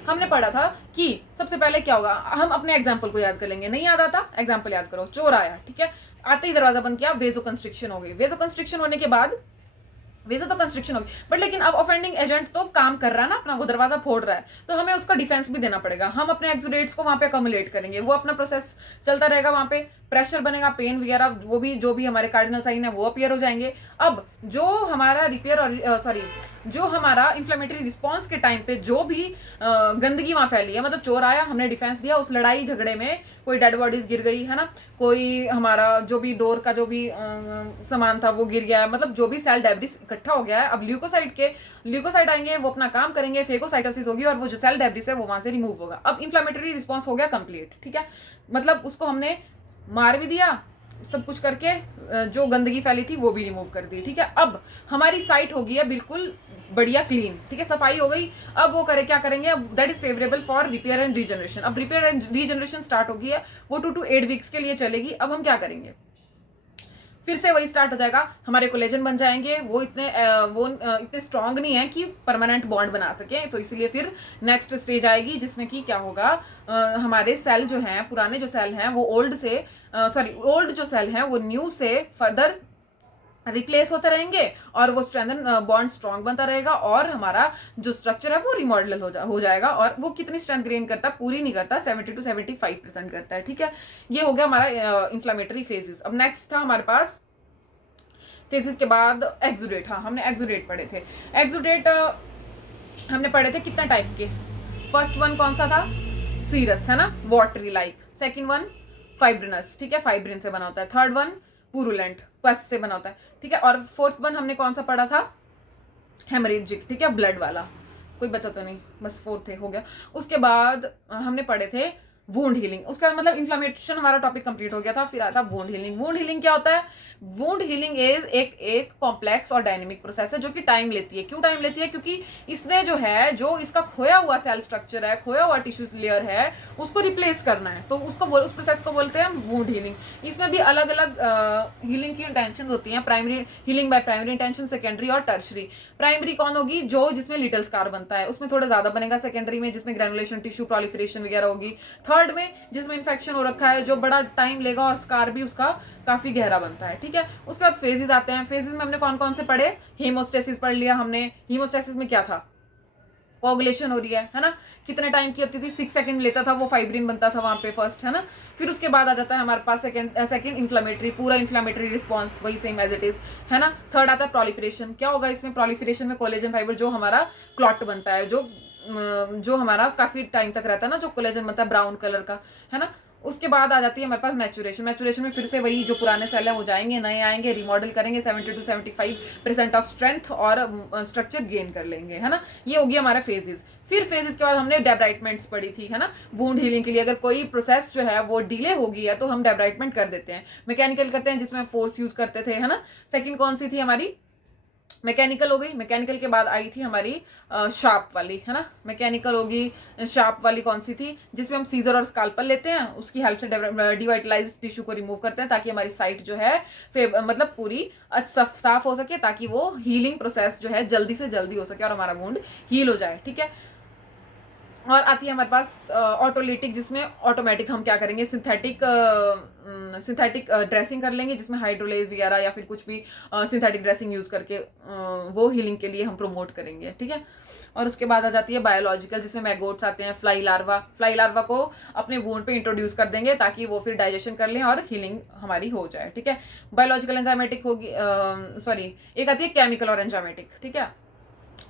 हमने पढ़ा था कि सबसे पहले क्या होगा, हम अपने एग्जाम्पल को याद कर लेंगे, नहीं याद आता एग्जाम्पल याद करो, चोर आया, ठीक है, आते ही दरवाजा बंद किया, वेजो कंस्ट्रिक्शन हो गई, वेजो कंस्ट्रिक्शन होने के बाद वेजो तो कंस्ट्रक्शन होगी, बट लेकिन अब ऑफेंडिंग एजेंट तो काम कर रहा है ना अपना, वो दरवाजा फोड़ रहा है, तो हमें उसका डिफेंस भी देना पड़ेगा, हम अपने एक्सुडेट्स को वहां पे अकोमुलेट करेंगे, वो अपना प्रोसेस चलता रहेगा वहां पे, प्रेशर बनेगा, पेन वगैरह वो भी जो भी हमारे कार्डिनल साइन है वो अपीयर हो जाएंगे। अब जो हमारा रिपेयर और जो हमारा इन्फ्लेमेटरी रिस्पॉन्स के टाइम पे जो भी गंदगी वहाँ फैली है, मतलब चोर आया, हमने डिफेंस दिया, उस लड़ाई झगड़े में कोई डेड बॉडीज गिर गई है ना, कोई हमारा जो भी डोर का जो भी सामान था वो गिर गया है, मतलब जो भी सेल डेब्रिस इकट्ठा हो गया है, अब ल्यूकोसाइट आएंगे, वो अपना काम करेंगे, फेगोसाइटोसिस होगी और वो जो सेल डेब्रिस है वो वहां से रिमूव होगा। अब इन्फ्लेमेटरी रिस्पॉन्स हो गया कंप्लीट, ठीक है, मतलब उसको हमने मार भी दिया, सब कुछ करके जो गंदगी फैली थी वो भी रिमूव कर दी, ठीक है। अब हमारी साइट हो गई है बिल्कुल बढ़िया क्लीन, ठीक है, सफाई हो गई। अब वो क्या करेंगे, that is favourable for repair and regeneration. अब रिपेयर एंड रीजनरेशन स्टार्ट हो गई है, वो 2 to 8 वीक्स के लिए चलेगी। अब हम क्या करेंगे, फिर से वही स्टार्ट हो जाएगा, हमारे कोलेजन बन जाएंगे, वो इतने स्ट्रांग नहीं है कि परमानेंट बॉन्ड बना सके, तो इसीलिए फिर नेक्स्ट स्टेज आएगी जिसमें कि क्या होगा, हमारे सेल जो हैं, पुराने जो सेल हैं वो ओल्ड जो सेल हैं वो न्यू से फर्दर रिप्लेस होते रहेंगे और वो स्ट्रेंथन बॉन्ड स्ट्रांग बनता रहेगा और हमारा जो स्ट्रक्चर है वो रिमॉडल हो जाएगा। और वो कितनी स्ट्रेंथ गेन करता है, पूरी नहीं करता, 70 to 75% करता है, ठीक है। ये हो गया हमारा इन्फ्लेमेटरी फेजेस। अब नेक्स्ट था हमारे पास फेजेस के बाद एक्सुडेट। हाँ, हमने एक्सुडेट पढ़े थे। एक्सुडेट हमने पढ़े थे कितना टाइप के, फर्स्ट वन कौन सा था, सीरस है ना, watery like. Second one fibrinous, ठीक है, फाइब्रिन से बना होता है। थर्ड वन पुरुलेंट, पस से बना होता है, ठीक है। और फोर्थ वन हमने कौन सा पढ़ा था, हेमरेजिक, ठीक है, ब्लड वाला। कोई बचा तो नहीं, बस फोर्थ हो गया। उसके बाद हमने पढ़े थे वुंड हीलिंग। उसका मतलब इन्फ्लेमेशन हमारा टॉपिक कंप्लीट हो गया था। फिर आता वुंड हीलिंग। वुंड हीलिंग क्या होता है, वुंड हीलिंग इज एक कॉम्प्लेक्स और डायनेमिक प्रोसेस है जो कि टाइम लेती है। क्यों टाइम लेती है, क्योंकि इसने जो इसका खोया हुआ सेल स्ट्रक्चर है, खोया हुआ टिश्यू लेयर है, उसको रिप्लेस करना है, तो उस प्रोसेस को बोलते हैं वुंड हीलिंग। इसमें भी अलग अलग हीलिंग की इंटेंशन होती हैं, primary healing by primary intention, secondary और टर्शरी। प्राइमरी कौन होगी, जो जिसमें लिटिल स्कार बनता है, उसमें थोड़ा ज्यादा बनेगा। सेकेंडरी में जिसमें ग्रेनुलेशन टिश्यू प्रोलिफरेशन वगैरह होगी। थर्ड में जिसमें इन्फेक्शन हो रखा है, जो बड़ा टाइम लेगा और स्कार भी उसका काफी गहरा बनता है, ठीक है। उसके बाद फेजेस आते हैं। फेजेस में हमने कौन कौन से पढ़े, हीमोस्टेसिस पढ़ लिया हमने। हीमोस्टेसिस में क्या था, कोगुलेशन हो रही है ना, कितने टाइम की होती थी, 6 सेकंड लेता था, वो फाइब्रिन बनता था वहां पे फर्स्ट, है ना। फिर उसके बाद आ जाता है हमारे पास सेकंड इन्फ्लेमेटरी, पूरा इन्फ्लेमेटरी रिस्पॉन्स वही सेम एज इट इज, है ना। थर्ड आता है प्रोलिफरेशन। क्या होगा इसमें, प्रोलिफरेशन में कोलेजन फाइबर जो हमारा क्लॉट बनता है, जो हमारा काफी टाइम तक रहता है ना, जो कोलेजन बनता है ब्राउन कलर का, है ना। उसके बाद आ जाती है हमारे पास मैचुरेशन। मैचुरेशन में फिर से वही जो पुराने सेल है वो जाएंगे, नए आएंगे, रिमॉडल करेंगे, 70 to 75% ऑफ स्ट्रेंथ और स्ट्रक्चर गेन कर लेंगे, है ना। ये होगी हमारा फेजेस। फिर फेजेस के बाद हमने डेब्राइटमेंट्स पढ़ी थी, है ना, वुंड हीलिंग के लिए। अगर कोई प्रोसेस जो है वो डिले हो गई है तो हम डेब्राइटमेंट कर देते हैं, मैकेनिकल करते हैं जिसमें फोर्स यूज करते थे, है ना। सेकंड कौन सी थी हमारी, मैकेनिकल हो गई। मैकेनिकल के बाद आई थी हमारी शार्प वाली, है ना। मैकेनिकल होगी, शार्प वाली कौन सी थी, जिसमें हम सीजर और स्काल्पल लेते हैं, उसकी हेल्प से डिवाइटलाइज टिश्यू को रिमूव करते हैं ताकि हमारी साइट जो है मतलब पूरी साफ हो सके, ताकि वो हीलिंग प्रोसेस जो है जल्दी से जल्दी हो सके और हमारा वुंड हील हो जाए, ठीक है। और आती है हमारे पास ऑटोलिटिक, जिसमें ऑटोमेटिक हम क्या करेंगे, सिंथेटिक ड्रेसिंग कर लेंगे, जिसमें हाइड्रोलेज वगैरह या फिर कुछ भी सिंथेटिक ड्रेसिंग यूज करके वो हीलिंग के लिए हम प्रमोट करेंगे, ठीक है। और उसके बाद आ जाती है बायोलॉजिकल, जिसमें मैगोट्स आते हैं, फ्लाई लार्वा को अपने वुंड पे इंट्रोड्यूस कर देंगे ताकि वो फिर डाइजेशन कर लें और हीलिंग हमारी हो जाए, ठीक है। बायोलॉजिकल एंजाइमेटिक होगी, एक आती है केमिकल और एंजाइमेटिक, ठीक है।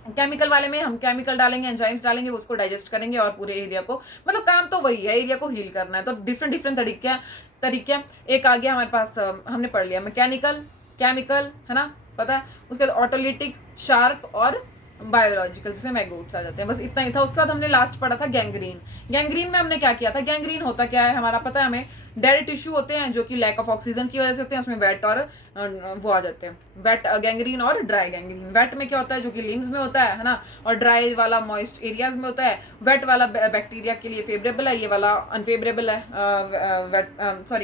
केमिकल वाले में हम केमिकल डालेंगे, एंजाइम्स डालेंगे, उसको डाइजेस्ट करेंगे और पूरे एरिया को, मतलब काम तो वही है, एरिया को हील करना है। तो डिफरेंट तरीके एक आ गया हमारे पास, हमने पढ़ लिया मैकेनिकल, केमिकल, है ना, पता है। उसके बाद ऑटोलिटिक, शार्प और बायोलॉजिकल, जिसमें मैगोट्स आ जाते हैं। बस इतना ही था। उसके बाद हमने लास्ट पढ़ा था गैंग्रीन। गैंग्रीन में हमने क्या किया था, गैंग्रीन होता क्या है हमारा पता है हमें, डेड टिश्यू होते हैं जो कि लैक ऑफ ऑक्सीजन की वजह से होते हैं, उसमें वेट और वो आ जाते हैं, वेट गैंग्रीन और ड्राई गैंग्रीन। वेट में क्या होता है, जो कि लिम्स में होता है ना, और ड्राई वाला मॉइस्ट एरियाज में होता है। वेट वाला बैक्टीरिया के लिए फेवरेबल है, ये वाला अनफेवरेबल है।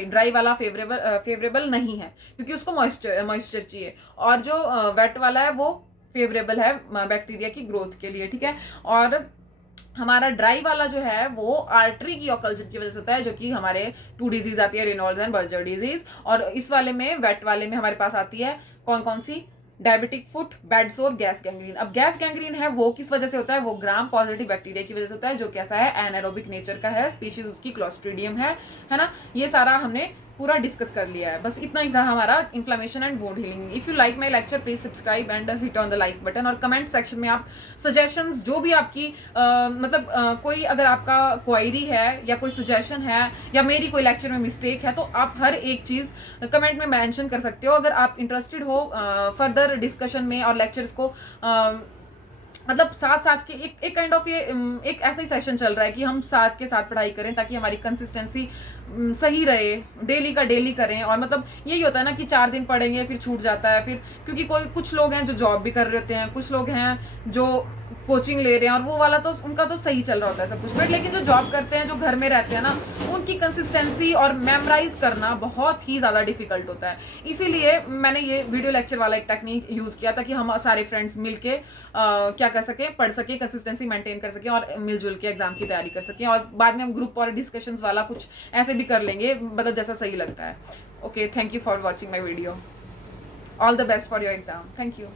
ड्राई वाला फेवरेबल नहीं है क्योंकि उसको मॉइस्चर चाहिए, और जो वेट वाला है वो फेवरेबल है बैक्टीरिया की ग्रोथ के लिए, ठीक है। और हमारा ड्राई वाला जो है वो आर्टरी की ऑकल्जन की वजह से होता है, जो कि हमारे 2 डिजीज आती है, रेनॉल्ड्स एंड बर्जर डिजीज। और इस वाले में, वेट वाले में हमारे पास आती है कौन कौन सी, diabetic foot, bed sore, gas gangrene. अब गैस गैंग्रीन है वो किस वजह से होता है, वो ग्राम पॉजिटिव बैक्टीरिया की वजह से होता है, जो कैसा है, एनारोबिक नेचर का है, स्पीशीज उसकी क्लोस्ट्रीडियम है ना। ये सारा हमने पूरा डिस्कस कर लिया है। बस इतना ही था हमारा inflammation and wound healing. If you like my lecture please subscribe and hit on the like button, और कमेंट सेक्शन में आप सजेशंस जो भी आपकी कोई अगर आपका क्वेरी है या कोई सजेशन है या मेरी कोई लेक्चर में मिस्टेक है तो आप हर एक चीज़ कमेंट में मेंशन कर सकते हो। अगर आप इंटरेस्टेड हो फर्दर डिस्कशन में और लेक्चर्स को मतलब साथ साथ के एक काइंड ऑफ ये एक ऐसा ही सेशन चल रहा है कि हम साथ के साथ पढ़ाई करें ताकि हमारी कंसिस्टेंसी सही रहे, डेली का डेली करें। और मतलब यही होता है ना कि 4 दिन पढ़ेंगे फिर छूट जाता है, फिर क्योंकि कुछ लोग हैं जो जॉब भी कर रहे होते हैं, कुछ लोग हैं जो कोचिंग ले रहे हैं, और वो वाला तो उनका तो सही चल रहा होता है सब कुछ। बट लेकिन जो जॉब करते हैं, जो घर में रहते हैं ना, उनकी कंसिस्टेंसी और मेमोराइज करना बहुत ही ज़्यादा डिफिकल्ट होता है। इसीलिए मैंने ये वीडियो लेक्चर वाला एक टेक्निक यूज़ किया ताकि हम सारे फ्रेंड्स मिलके क्या कर सकें, पढ़ सकें, कंसिस्टेंसी मेंटेन कर सकें और मिलजुल के एग्जाम की तैयारी कर सकें। और बाद में हम ग्रुप और डिस्कशंस वाला कुछ ऐसे भी कर लेंगे, मतलब जैसा सही लगता है। Okay, thank you for watching my video. All the best for your exam. Thank you.